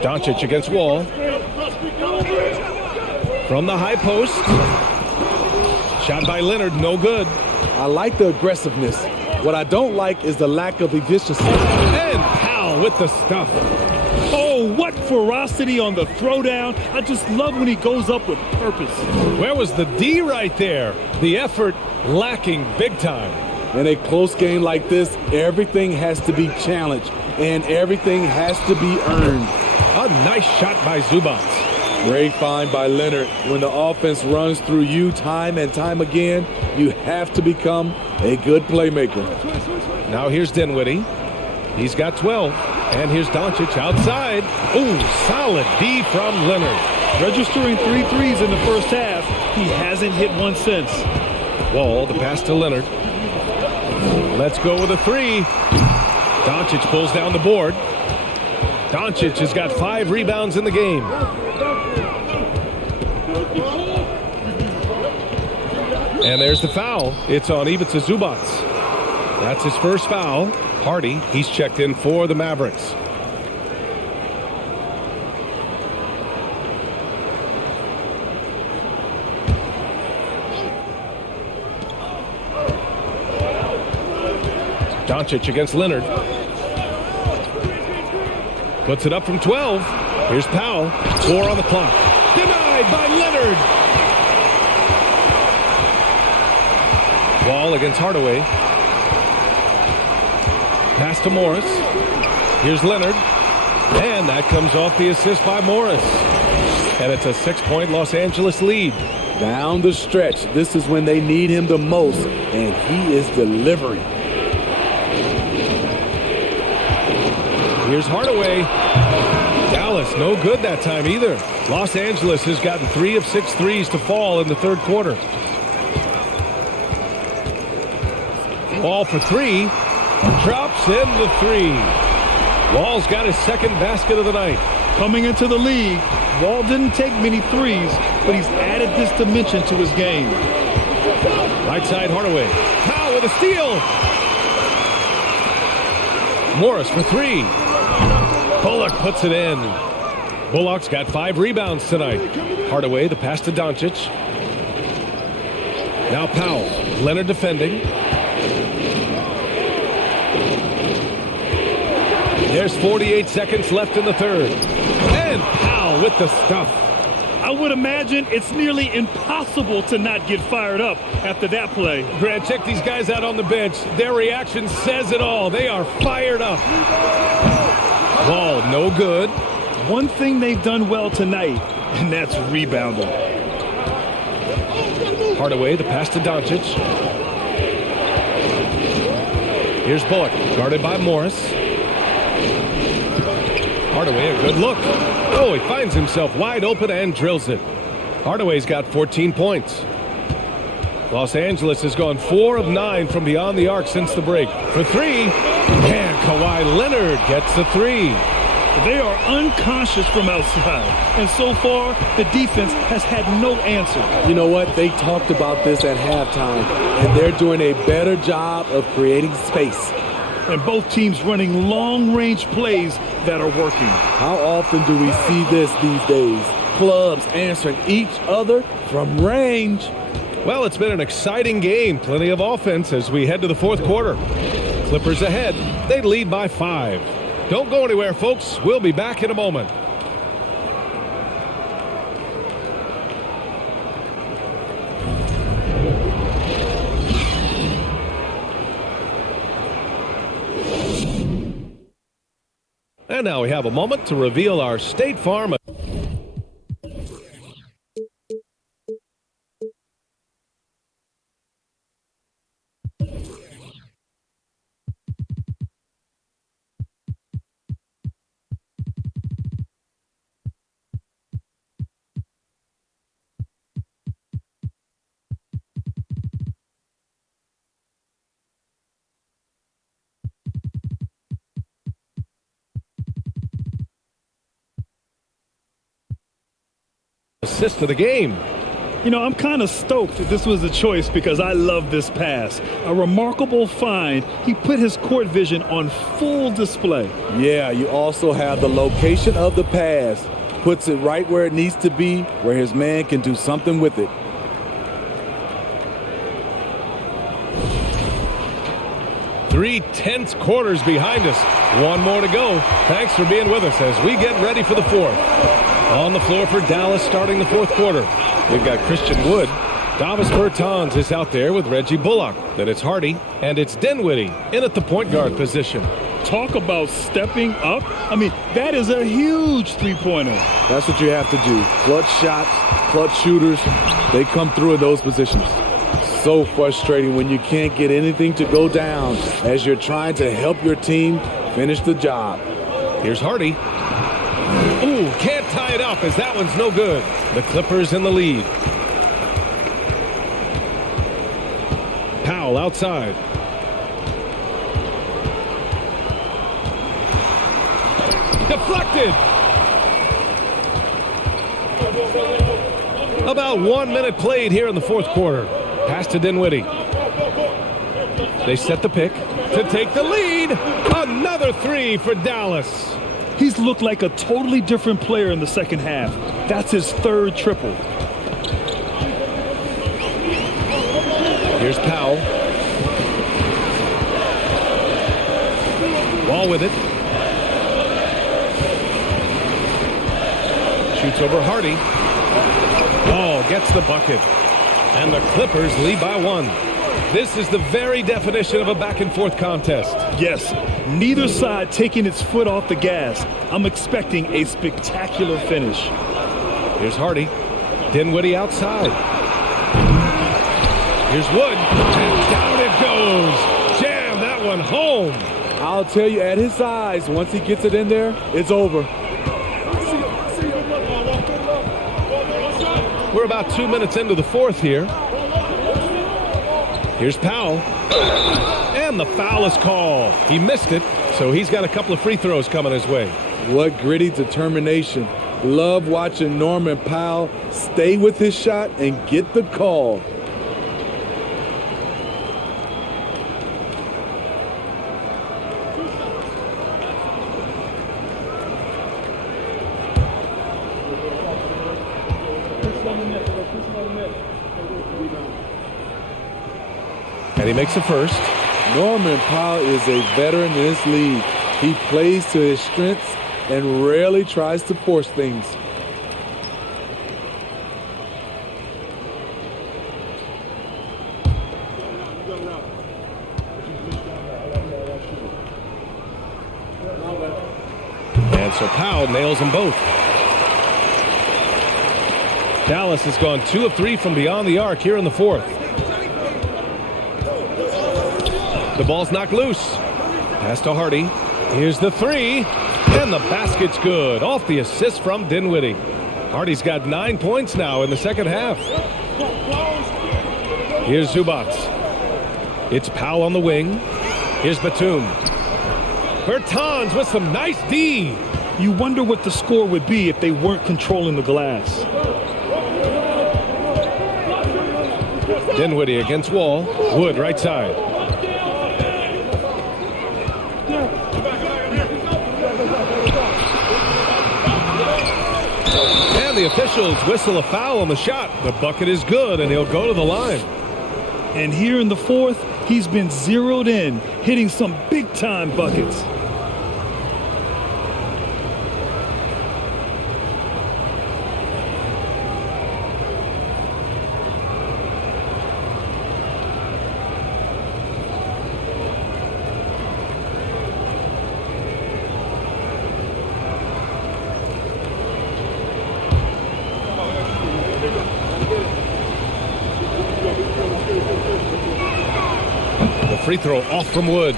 Doncic against Wall. From the high post. Shot by Leonard, no good. I like the aggressiveness. What I don't like is the lack of efficiency. And Powell with the stuff. Oh, what ferocity on the throwdown. I just love when he goes up with purpose. Where was the D right there? The effort lacking big time. In a close game like this, everything has to be challenged and everything has to be earned. A nice shot by Zubac. Great find by Leonard. When the offense runs through you time and time again, you have to become a good playmaker. Now here's Dinwiddie. He's got 12. And here's Doncic outside. Ooh, solid D from Leonard. Registering 3 threes in the first half. He hasn't hit one since. Wall, the pass to Leonard. Let's go with a 3. Doncic pulls down the board. Doncic has got 5 rebounds in the game. And there's the foul. It's on Ivica Zubac. That's his first foul. Hardy, he's checked in for the Mavericks. Doncic against Leonard. Puts it up from 12. Here's Powell. 4 on the clock. Denied by Leonard. Wall against Hardaway. Pass to Morris. Here's Leonard. And that comes off the assist by Morris. And it's a 6-point Los Angeles lead. Down the stretch, this is when they need him the most, and he is delivering. Here's Hardaway. Dallas, no good that time either. Los Angeles has gotten 3 of 6 threes to fall in the third quarter. Wall for 3. Drops in the 3. Wall's got his second basket of the night. Coming into the league, Wall didn't take many threes, but he's added this dimension to his game. Right side Hardaway. Powell with a steal. Morris for 3. Bullock puts it in. Bullock's got 5 rebounds tonight. Hardaway, the pass to Doncic. Now Powell. Leonard defending. There's 48 seconds left in the third. And Powell with the stuff. I would imagine it's nearly impossible to not get fired up after that play. Grant, check these guys out on the bench. Their reaction says it all. They are fired up. Ball no good. One thing they've done well tonight, and that's rebounding. Hardaway, the pass to Doncic. Here's Bullock, guarded by Morris. Hardaway, a good look. Oh, he finds himself wide open and drills it. Hardaway's got 14 points. Los Angeles has gone 4 of 9 from beyond the arc since the break. For 3, and Kawhi Leonard gets the 3. They are unconscious from outside, and so far, the defense has had no answer. You know what? They talked about this at halftime, and they're doing a better job of creating space. And both teams running long-range plays that are working. How often do we see this these days? Clubs answering each other from range. Well, it's been an exciting game. Plenty of offense as we head to the fourth quarter. Clippers ahead. They lead by 5. Don't go anywhere, folks. We'll be back in a moment. And now we have a moment to reveal our State Farm. Assist of the game. You know, I'm kind of stoked that this was a choice because I love this pass. A remarkable find. He put his court vision on full display. Yeah, you also have the location of the pass. Puts it right where it needs to be, where his man can do something with it. Three tense quarters behind us. One more to go. Thanks for being with us as we get ready for the fourth. On the floor for Dallas starting the fourth quarter. We've got Christian Wood. Davis Bertans is out there with Reggie Bullock. Then it's Hardy, and it's Dinwiddie in at the point guard position. Talk about stepping up. I mean, that is a huge three-pointer. That's what you have to do. Clutch shots, clutch shooters, they come through in those positions. So frustrating when you can't get anything to go down as you're trying to help your team finish the job. Here's Hardy. Ooh, can't tie it up as that one's no good. The Clippers in the lead. Powell outside. Deflected. About 1 minute played here in the fourth quarter. Pass to Dinwiddie. They set the pick to take the lead. Another three for Dallas. He's looked like a totally different player in the second half. That's his third triple. Here's Powell. Ball with it. Shoots over Hardy. Oh, gets the bucket. And the Clippers lead by one. This is the very definition of a back-and-forth contest. Yes, neither side taking its foot off the gas. I'm expecting a spectacular finish. Here's Hardy. Dinwiddie outside. Here's Wood. And down it goes. Jam that one home. I'll tell you, at his size, once he gets it in there, it's over. We're about 2 minutes into the fourth here. Here's Powell. And the foul is called. He missed it, so he's got a couple of free throws coming his way. What gritty determination. Love watching Norman Powell stay with his shot and get the call. And he makes the first. Norman Powell is a veteran in this league. He plays to his strengths and rarely tries to force things. And so Powell nails them both. Dallas has gone 2 of 3 from beyond the arc here in the fourth. The ball's knocked loose. Pass to Hardy. Here's the three. And the basket's good. Off the assist from Dinwiddie. Hardy's got 9 points now in the second half. Here's Zubac. It's Powell on the wing. Here's Batum. Bertans with some nice D. You wonder what the score would be if they weren't controlling the glass. Dinwiddie against Wall. Wood right side. And the officials whistle a foul on the shot. The bucket is good, and he'll go to the line. And here in the fourth, he's been zeroed in, hitting some big-time buckets. Free throw off from Wood.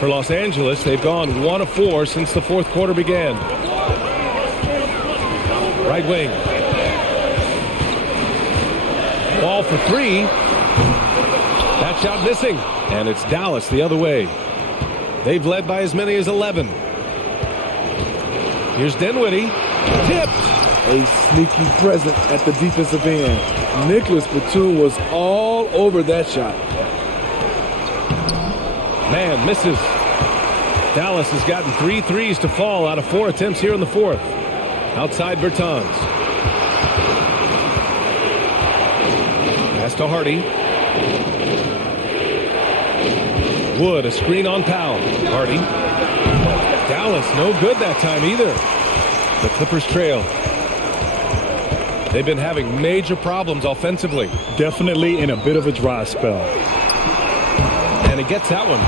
For Los Angeles, they've gone 1 of 4 since the fourth quarter began. Right wing. Ball for 3. That shot missing. And it's Dallas the other way. They've led by as many as 11. Here's Dinwiddie. Tipped. A sneaky present at the defensive end. Nicholas Batum was all over that shot. Man misses. Dallas has gotten 3 threes to fall out of 4 attempts here in the fourth. Outside Bertans. Pass to Hardy. Wood, a screen on Powell. Hardy. Dallas, no good that time either. The Clippers trail. They've been having major problems offensively. Definitely in a bit of a dry spell. And he gets that one.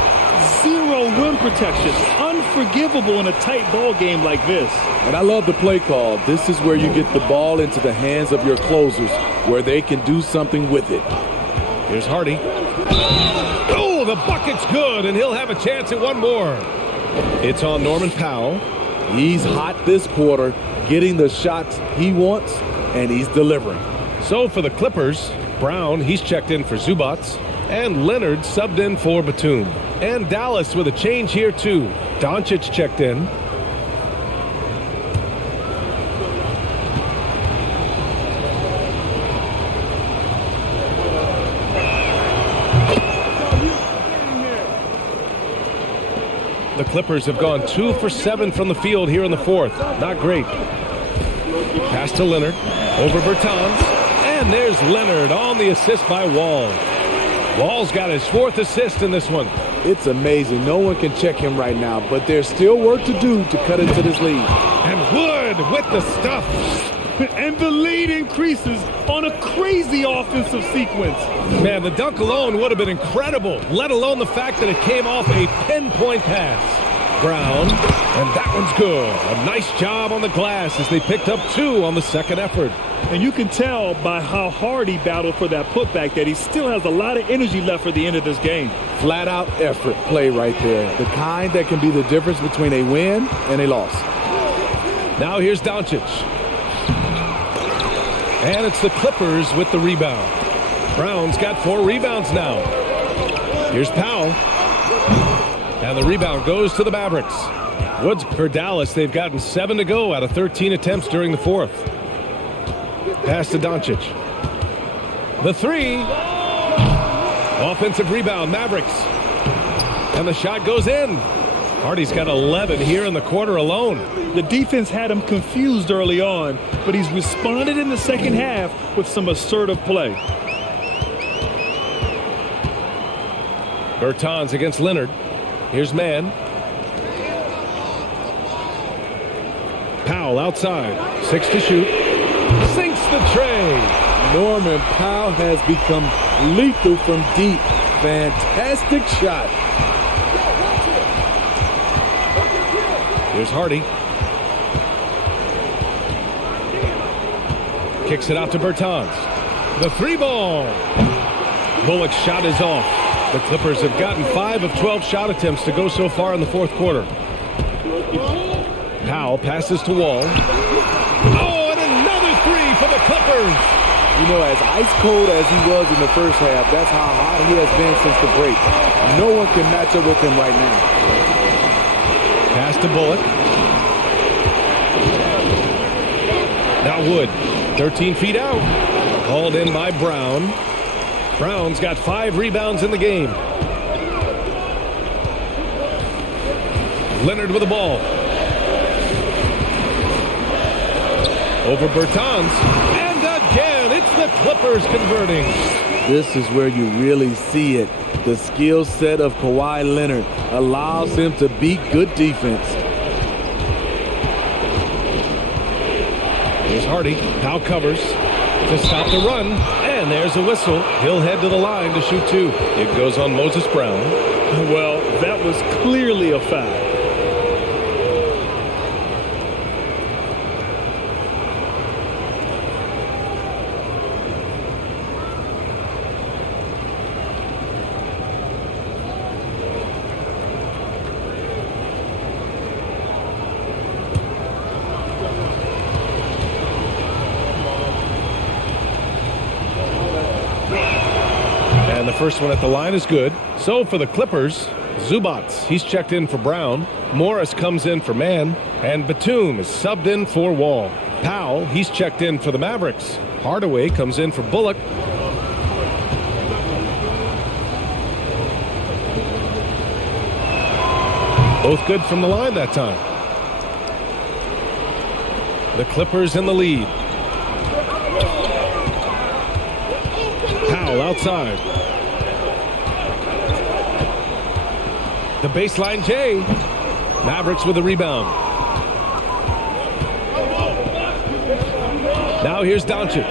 Zero rim protection. Unforgivable in a tight ball game like this. And I love the play call. This is where you get the ball into the hands of your closers, where they can do something with it. Here's Hardy. Oh, the bucket's good, and he'll have a chance at one more. It's on Norman Powell. He's hot this quarter, getting the shots he wants, and he's delivering. So for the Clippers, Brown, he's checked in for Zubats, and Leonard subbed in for Batum. And Dallas with a change here too. Doncic checked in. The Clippers have gone 2 for 7 from the field here in the fourth. Not great. Pass to Leonard. Over Bertans. And there's Leonard on the assist by Wall. Wall's got his 4th assist in this one. It's amazing. No one can check him right now, but there's still work to do to cut into this lead. And Wood with the stuff. And the lead increases on a crazy offensive sequence. Man, the dunk alone would have been incredible, let alone the fact that it came off a pinpoint pass. Brown, and that one's good. A nice job on the glass as they picked up 2 on the second effort. And you can tell by how hard he battled for that putback that he still has a lot of energy left for the end of this game. Flat out effort play right there. The kind that can be the difference between a win and a loss. Now here's Doncic. And it's the Clippers with the rebound. Brown's got 4 rebounds now. Here's Powell. And the rebound goes to the Mavericks. Woods for Dallas. They've gotten 7 to go out of 13 attempts during the fourth. Pass to Doncic. The 3. Offensive rebound, Mavericks. And the shot goes in. Hardy's got 11 here in the quarter alone. The defense had him confused early on, but he's responded in the second half with some assertive play. Bertans against Leonard. Here's Mann. Powell outside. 6 to shoot. Sinks the tray. Norman Powell has become lethal from deep. Fantastic shot. Here's Hardy. Kicks it out to Bertans. The 3 ball. Bullock's shot is off. The Clippers have gotten 5 of 12 shot attempts to go so far in the fourth quarter. Powell passes to Wall. Oh, and another 3 for the Clippers. You know, as ice cold as he was in the first half, that's how hot he has been since the break. No one can match up with him right now. Pass to Bullock. Now Wood, 13 feet out. Hauled in by Brown. Brown's got 5 rebounds in the game. Leonard with the ball. Over Bertans. And again, it's the Clippers converting. This is where you really see it. The skill set of Kawhi Leonard allows him to beat good defense. Here's Hardy. Powell covers to stop the run. And there's a whistle. He'll head to the line to shoot 2. It goes on Moses Brown. Well, that was clearly a foul. And the first one at the line is good. So for the Clippers, Zubats, he's checked in for Brown. Morris comes in for Mann. And Batum is subbed in for Wall. Powell, he's checked in for the Mavericks. Hardaway comes in for Bullock. Both good from the line that time. The Clippers in the lead. Powell outside. The baseline J. Mavericks with the rebound. Now here's Doncic.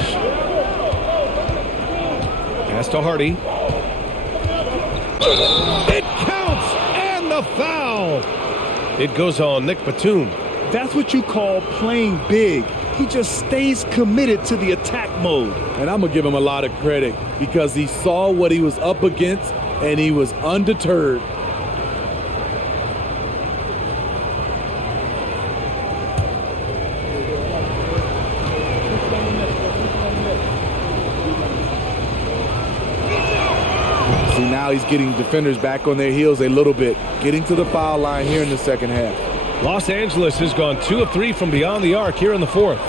Pass to Hardy. It counts! And the foul! It goes on Nick Batum. That's what you call playing big. He just stays committed to the attack mode. And I'm going to give him a lot of credit because he saw what he was up against and he was undeterred. See, now he's getting defenders back on their heels a little bit, getting to the foul line here in the second half. Los Angeles has gone 2 of 3 from beyond the arc here in the fourth.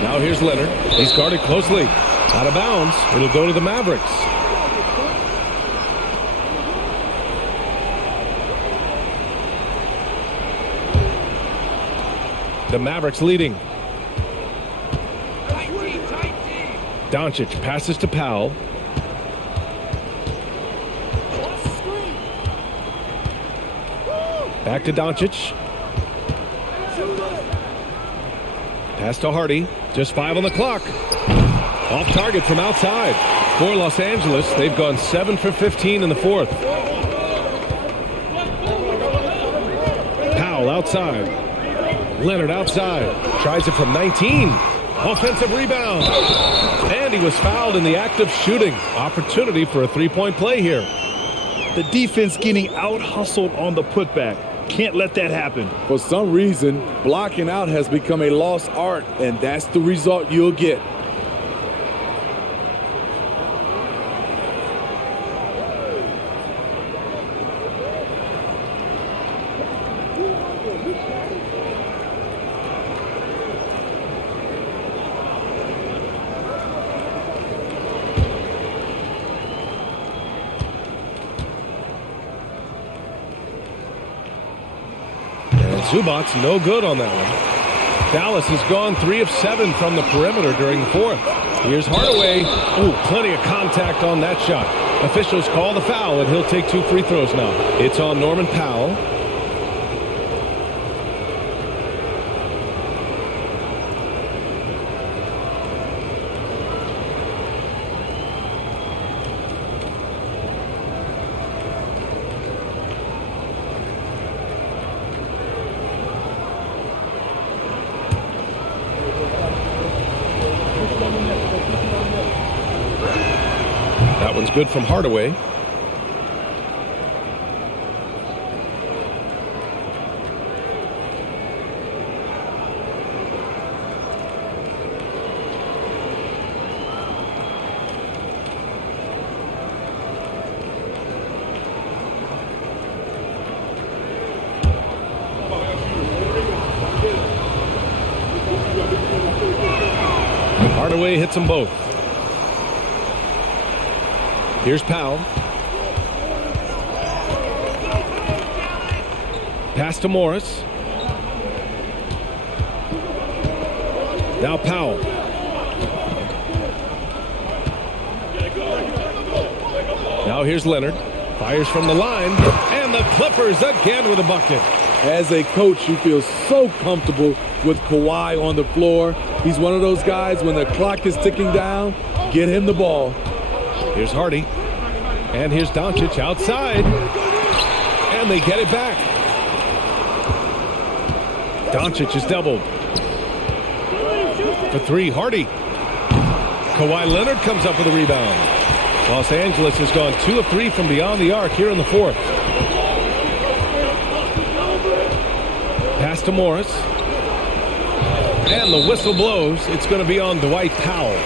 Now here's Leonard. He's guarded closely. Out of bounds. It'll go to the Mavericks. The Mavericks leading. Doncic passes to Powell. Back to Doncic. Pass to Hardy. Just 5 on the clock. Off target from outside. For Los Angeles, they've gone 7 for 15 in the fourth. Powell outside. Leonard outside. Tries it from 19. Offensive rebound. And he was fouled in the act of shooting. Opportunity for a three-point play here. The defense getting out-hustled on the putback. Can't let that happen. For some reason, blocking out has become a lost art, and that's the result you'll get. Zubac's no good on that one. Dallas has gone 3 of 7 from the perimeter during the fourth. Here's Hardaway. Ooh, plenty of contact on that shot. Officials call the foul, and he'll take 2 free throws now. It's on Norman Powell. That one's good from Hardaway. Hardaway hits them both. Here's Powell. Pass to Morris. Now Powell. Now here's Leonard. Fires from the line. And the Clippers again with a bucket. As a coach, you feel so comfortable with Kawhi on the floor. He's one of those guys, when the clock is ticking down, get him the ball. Here's Hardy. And here's Doncic outside. And they get it back. Doncic is doubled. For 3, Hardy. Kawhi Leonard comes up with a rebound. Los Angeles has gone 2 of 3 from beyond the arc here in the fourth. Pass to Morris. And the whistle blows. It's going to be on Dwight Powell.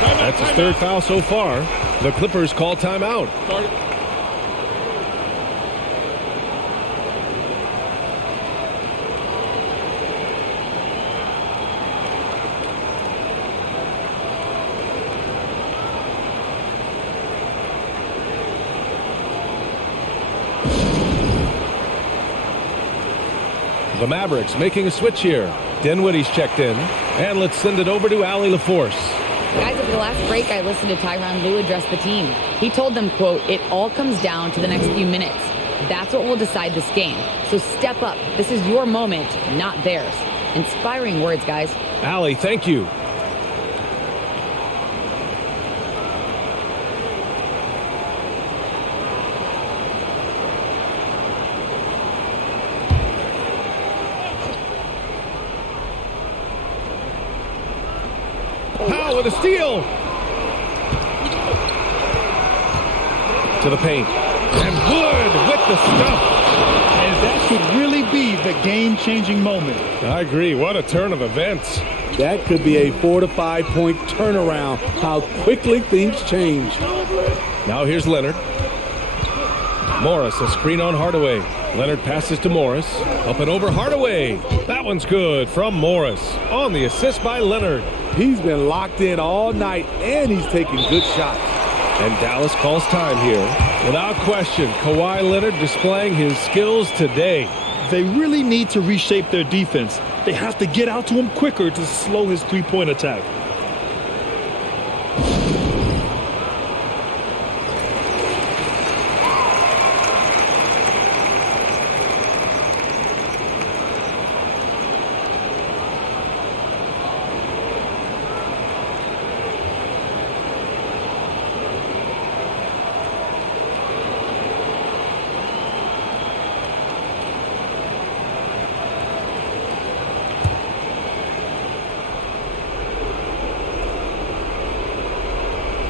That's his 3rd foul so far. The Clippers call timeout. The Mavericks making a switch here. Dinwiddie's checked in. And let's send it over to Allie LaForce. Guys, after the last break, I listened to Tyronn Lue address the team. He told them, quote, "It all comes down to the next few minutes. That's what will decide this game. So step up. This is your moment, not theirs." Inspiring words, guys. Allie, thank you. Powell with a steal. To the paint. And Wood with the stuff. And that could really be the game-changing moment. I agree. What a turn of events. That could be a 4 to 5 point turnaround. How quickly things change. Now here's Leonard. Morris, a screen on Hardaway. Leonard passes to Morris. Up and over Hardaway. That one's good from Morris. On the assist by Leonard. He's been locked in all night, and he's taking good shots. And Dallas calls time here. Without question, Kawhi Leonard displaying his skills today. They really need to reshape their defense. They have to get out to him quicker to slow his three-point attack.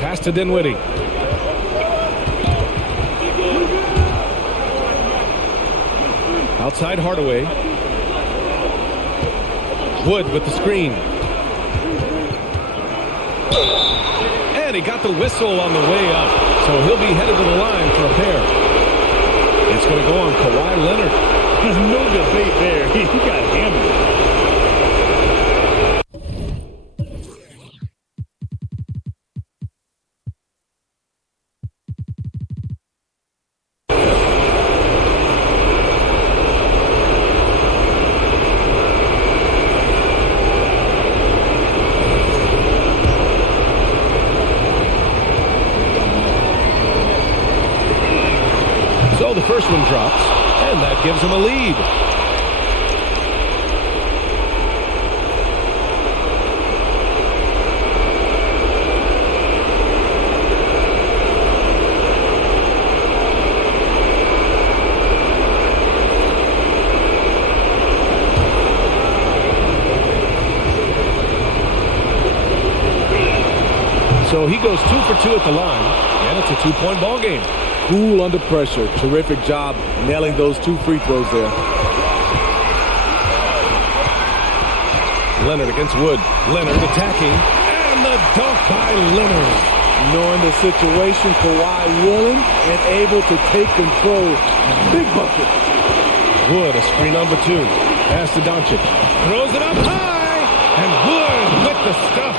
Pass to Dinwiddie. Outside Hardaway. Wood with the screen. And he got the whistle on the way up. So he'll be headed to the line for a pair. It's going to go on Kawhi Leonard. There's no debate there. He got hammered. So the first one drops, and that gives him a lead. So he goes 2 for 2 at the line, and it's a 2-point ball game. Cool under pressure. Terrific job nailing those 2 free throws there. Leonard against Wood. Leonard attacking, and the dunk by Leonard. Knowing the situation, Kawhi willing and able to take control. Big bucket. Wood, a screen on Batum. Pass to Doncic. Throws it up high, and Wood with the stuff.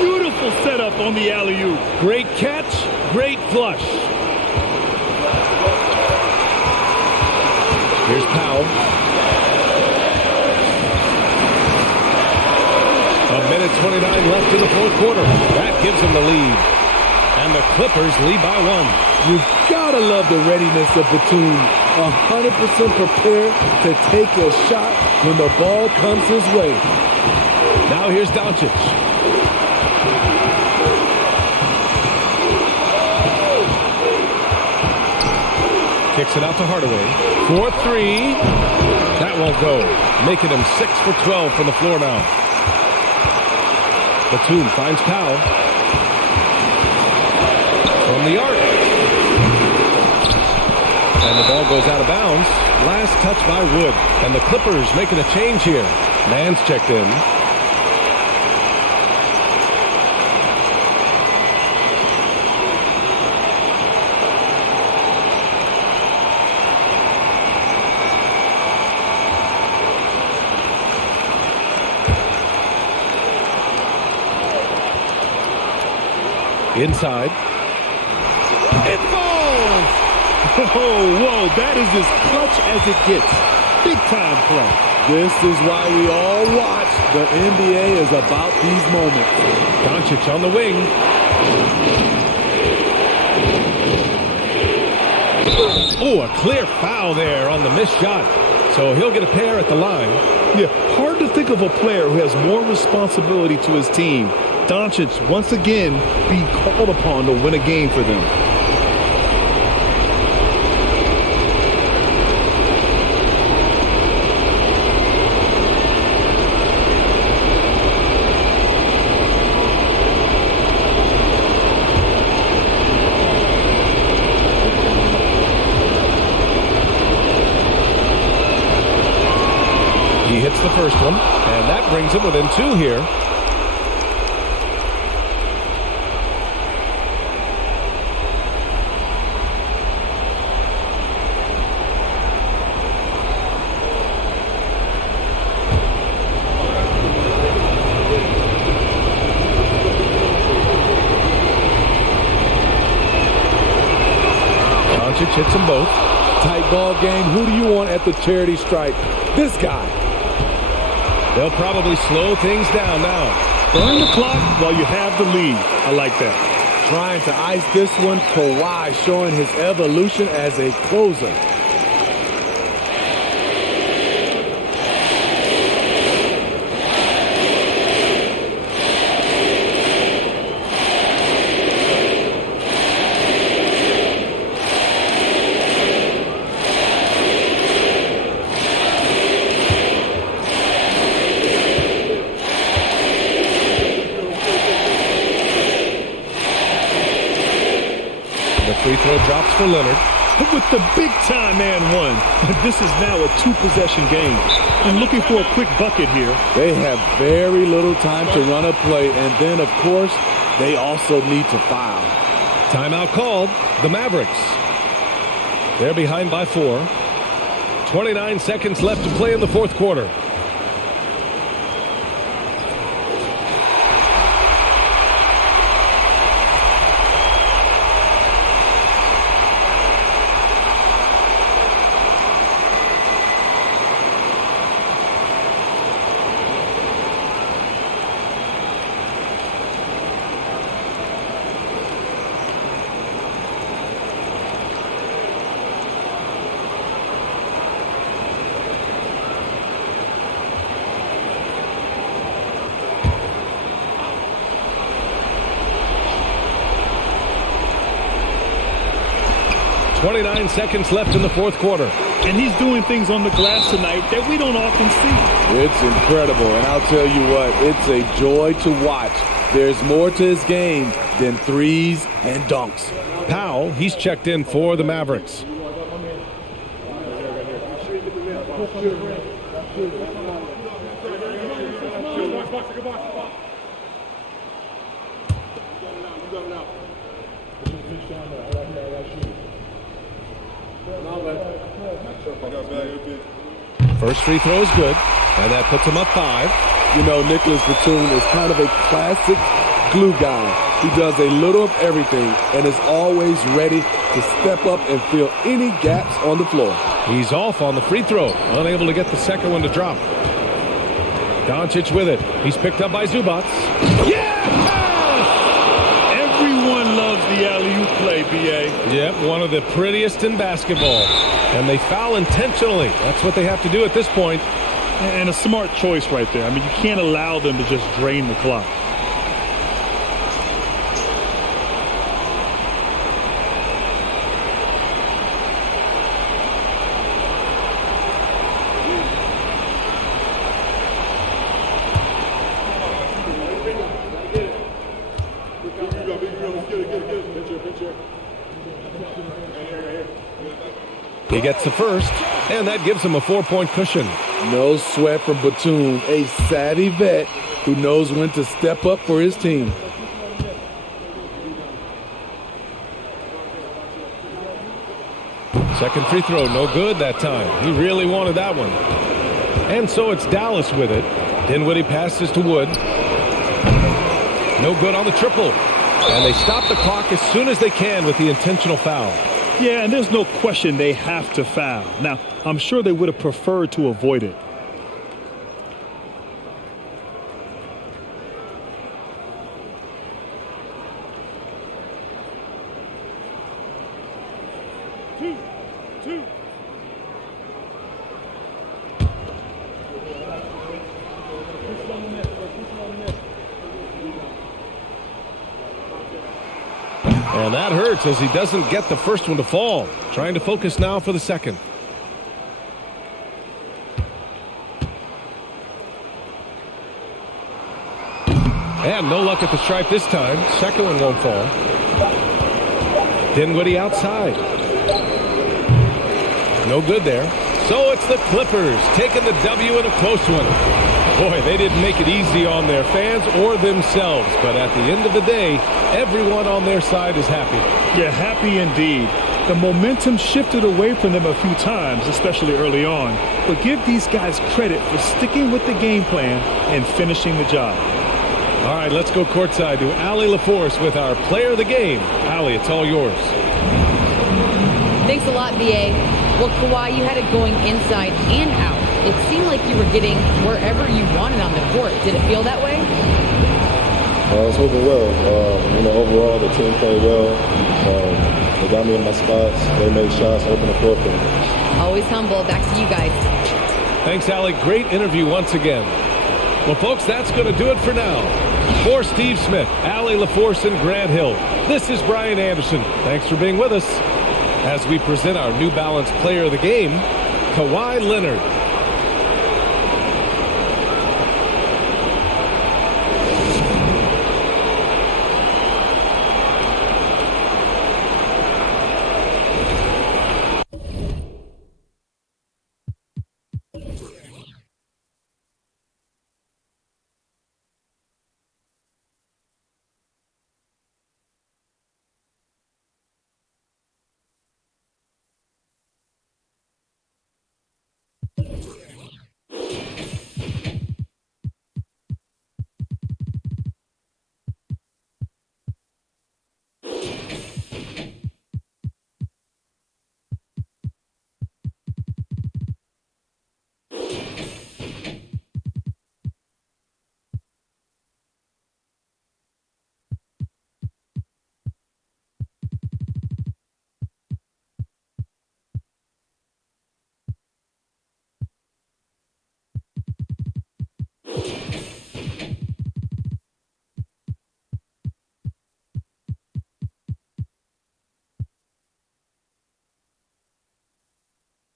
Beautiful setup on the alley-oop. Great catch, great flush. Here's Powell. A minute 29 left in the fourth quarter. That gives them the lead. And the Clippers lead by 1. You gotta love the readiness of Batum. 100% prepared to take a shot when the ball comes his way. Now here's Doncic. Kicks it out to Hardaway. 4-3. That won't go. Making him 6 for 12 from the floor now. Batum finds Powell. From the arc. And the ball goes out of bounds. Last touch by Wood. And the Clippers making a change here. Mann's checked in. Inside. It falls! Oh, whoa, that is as clutch as it gets. big-time play. This is why we all watch. The NBA is about these moments. Doncic on the wing. Oh, a clear foul there on the missed shot. So he'll get a pair at the line. Yeah, hard to think of a player who has more responsibility to his team. Doncic, once again, being called upon to win a game for them. He hits the first one, and that brings him within 2 here. Doncic hits them both. Tight ball game. Who do you want at the charity stripe? This guy. They'll probably slow things down now. Burn the clock while you have the lead. I like that. Trying to ice this one. Kawhi showing his evolution as a closer. Free throw drops for Leonard. With the big-time and one, this is now a 2-possession game. And looking for a quick bucket here. They have very little time to run a play, and then, of course, they also need to foul. Timeout called. The Mavericks. They're behind by 4. 29 seconds left to play in the fourth quarter. .29 seconds left in the fourth quarter. And he's doing things on the glass tonight that we don't often see. It's incredible, and I'll tell you what, it's a joy to watch. There's more to his game than threes and dunks. Powell, he's checked in for the Mavericks. First free throw is good, and that puts him up 5. You know, Nicholas Batum is kind of a classic glue guy. He does a little of everything and is always ready to step up and fill any gaps on the floor. He's off on the free throw, unable to get the second one to drop. Doncic with it. He's picked up by Zubac. Yeah! Everyone loves the alley-oop play, B.A. Yep, one of the prettiest in basketball. And they foul intentionally. That's what they have to do at this point. And a smart choice right there. I mean, you can't allow them to just drain the clock. He gets the first, and that gives him a 4-point cushion. No sweat from Batum, a savvy vet who knows when to step up for his team. Second free throw, no good that time. He really wanted that one. And so it's Dallas with it. Dinwiddie passes to Wood. No good on the triple. And they stop the clock as soon as they can with the intentional foul. Yeah, and there's no question they have to foul. Now, I'm sure they would have preferred to avoid it. And that hurts as he doesn't get the first one to fall. Trying to focus now for the second. And no luck at the stripe this time. Second one won't fall. Dinwiddie outside. No good there. So it's the Clippers taking the W in a close one. Boy, they didn't make it easy on their fans or themselves. But at the end of the day, everyone on their side is happy. Yeah, happy indeed. The momentum shifted away from them a few times, especially early on. But give these guys credit for sticking with the game plan and finishing the job. All right, let's go courtside to Allie LaForce with our player of the game. Allie, it's all yours. Thanks a lot, B.A. Well, Kawhi, you had it going inside and out. It seemed like you were getting wherever you wanted on the court. Did it feel that way? I was hoping well. Overall, the team played well. They got me in my spots. They made shots, opened the court for me. Always humble. Back to you guys. Thanks, Allie. Great interview once again. Well, folks, that's going to do it for now. For Steve Smith, Allie LaForce, and Grant Hill, this is Brian Anderson. Thanks for being with us as we present our New Balance Player of the Game, Kawhi Leonard.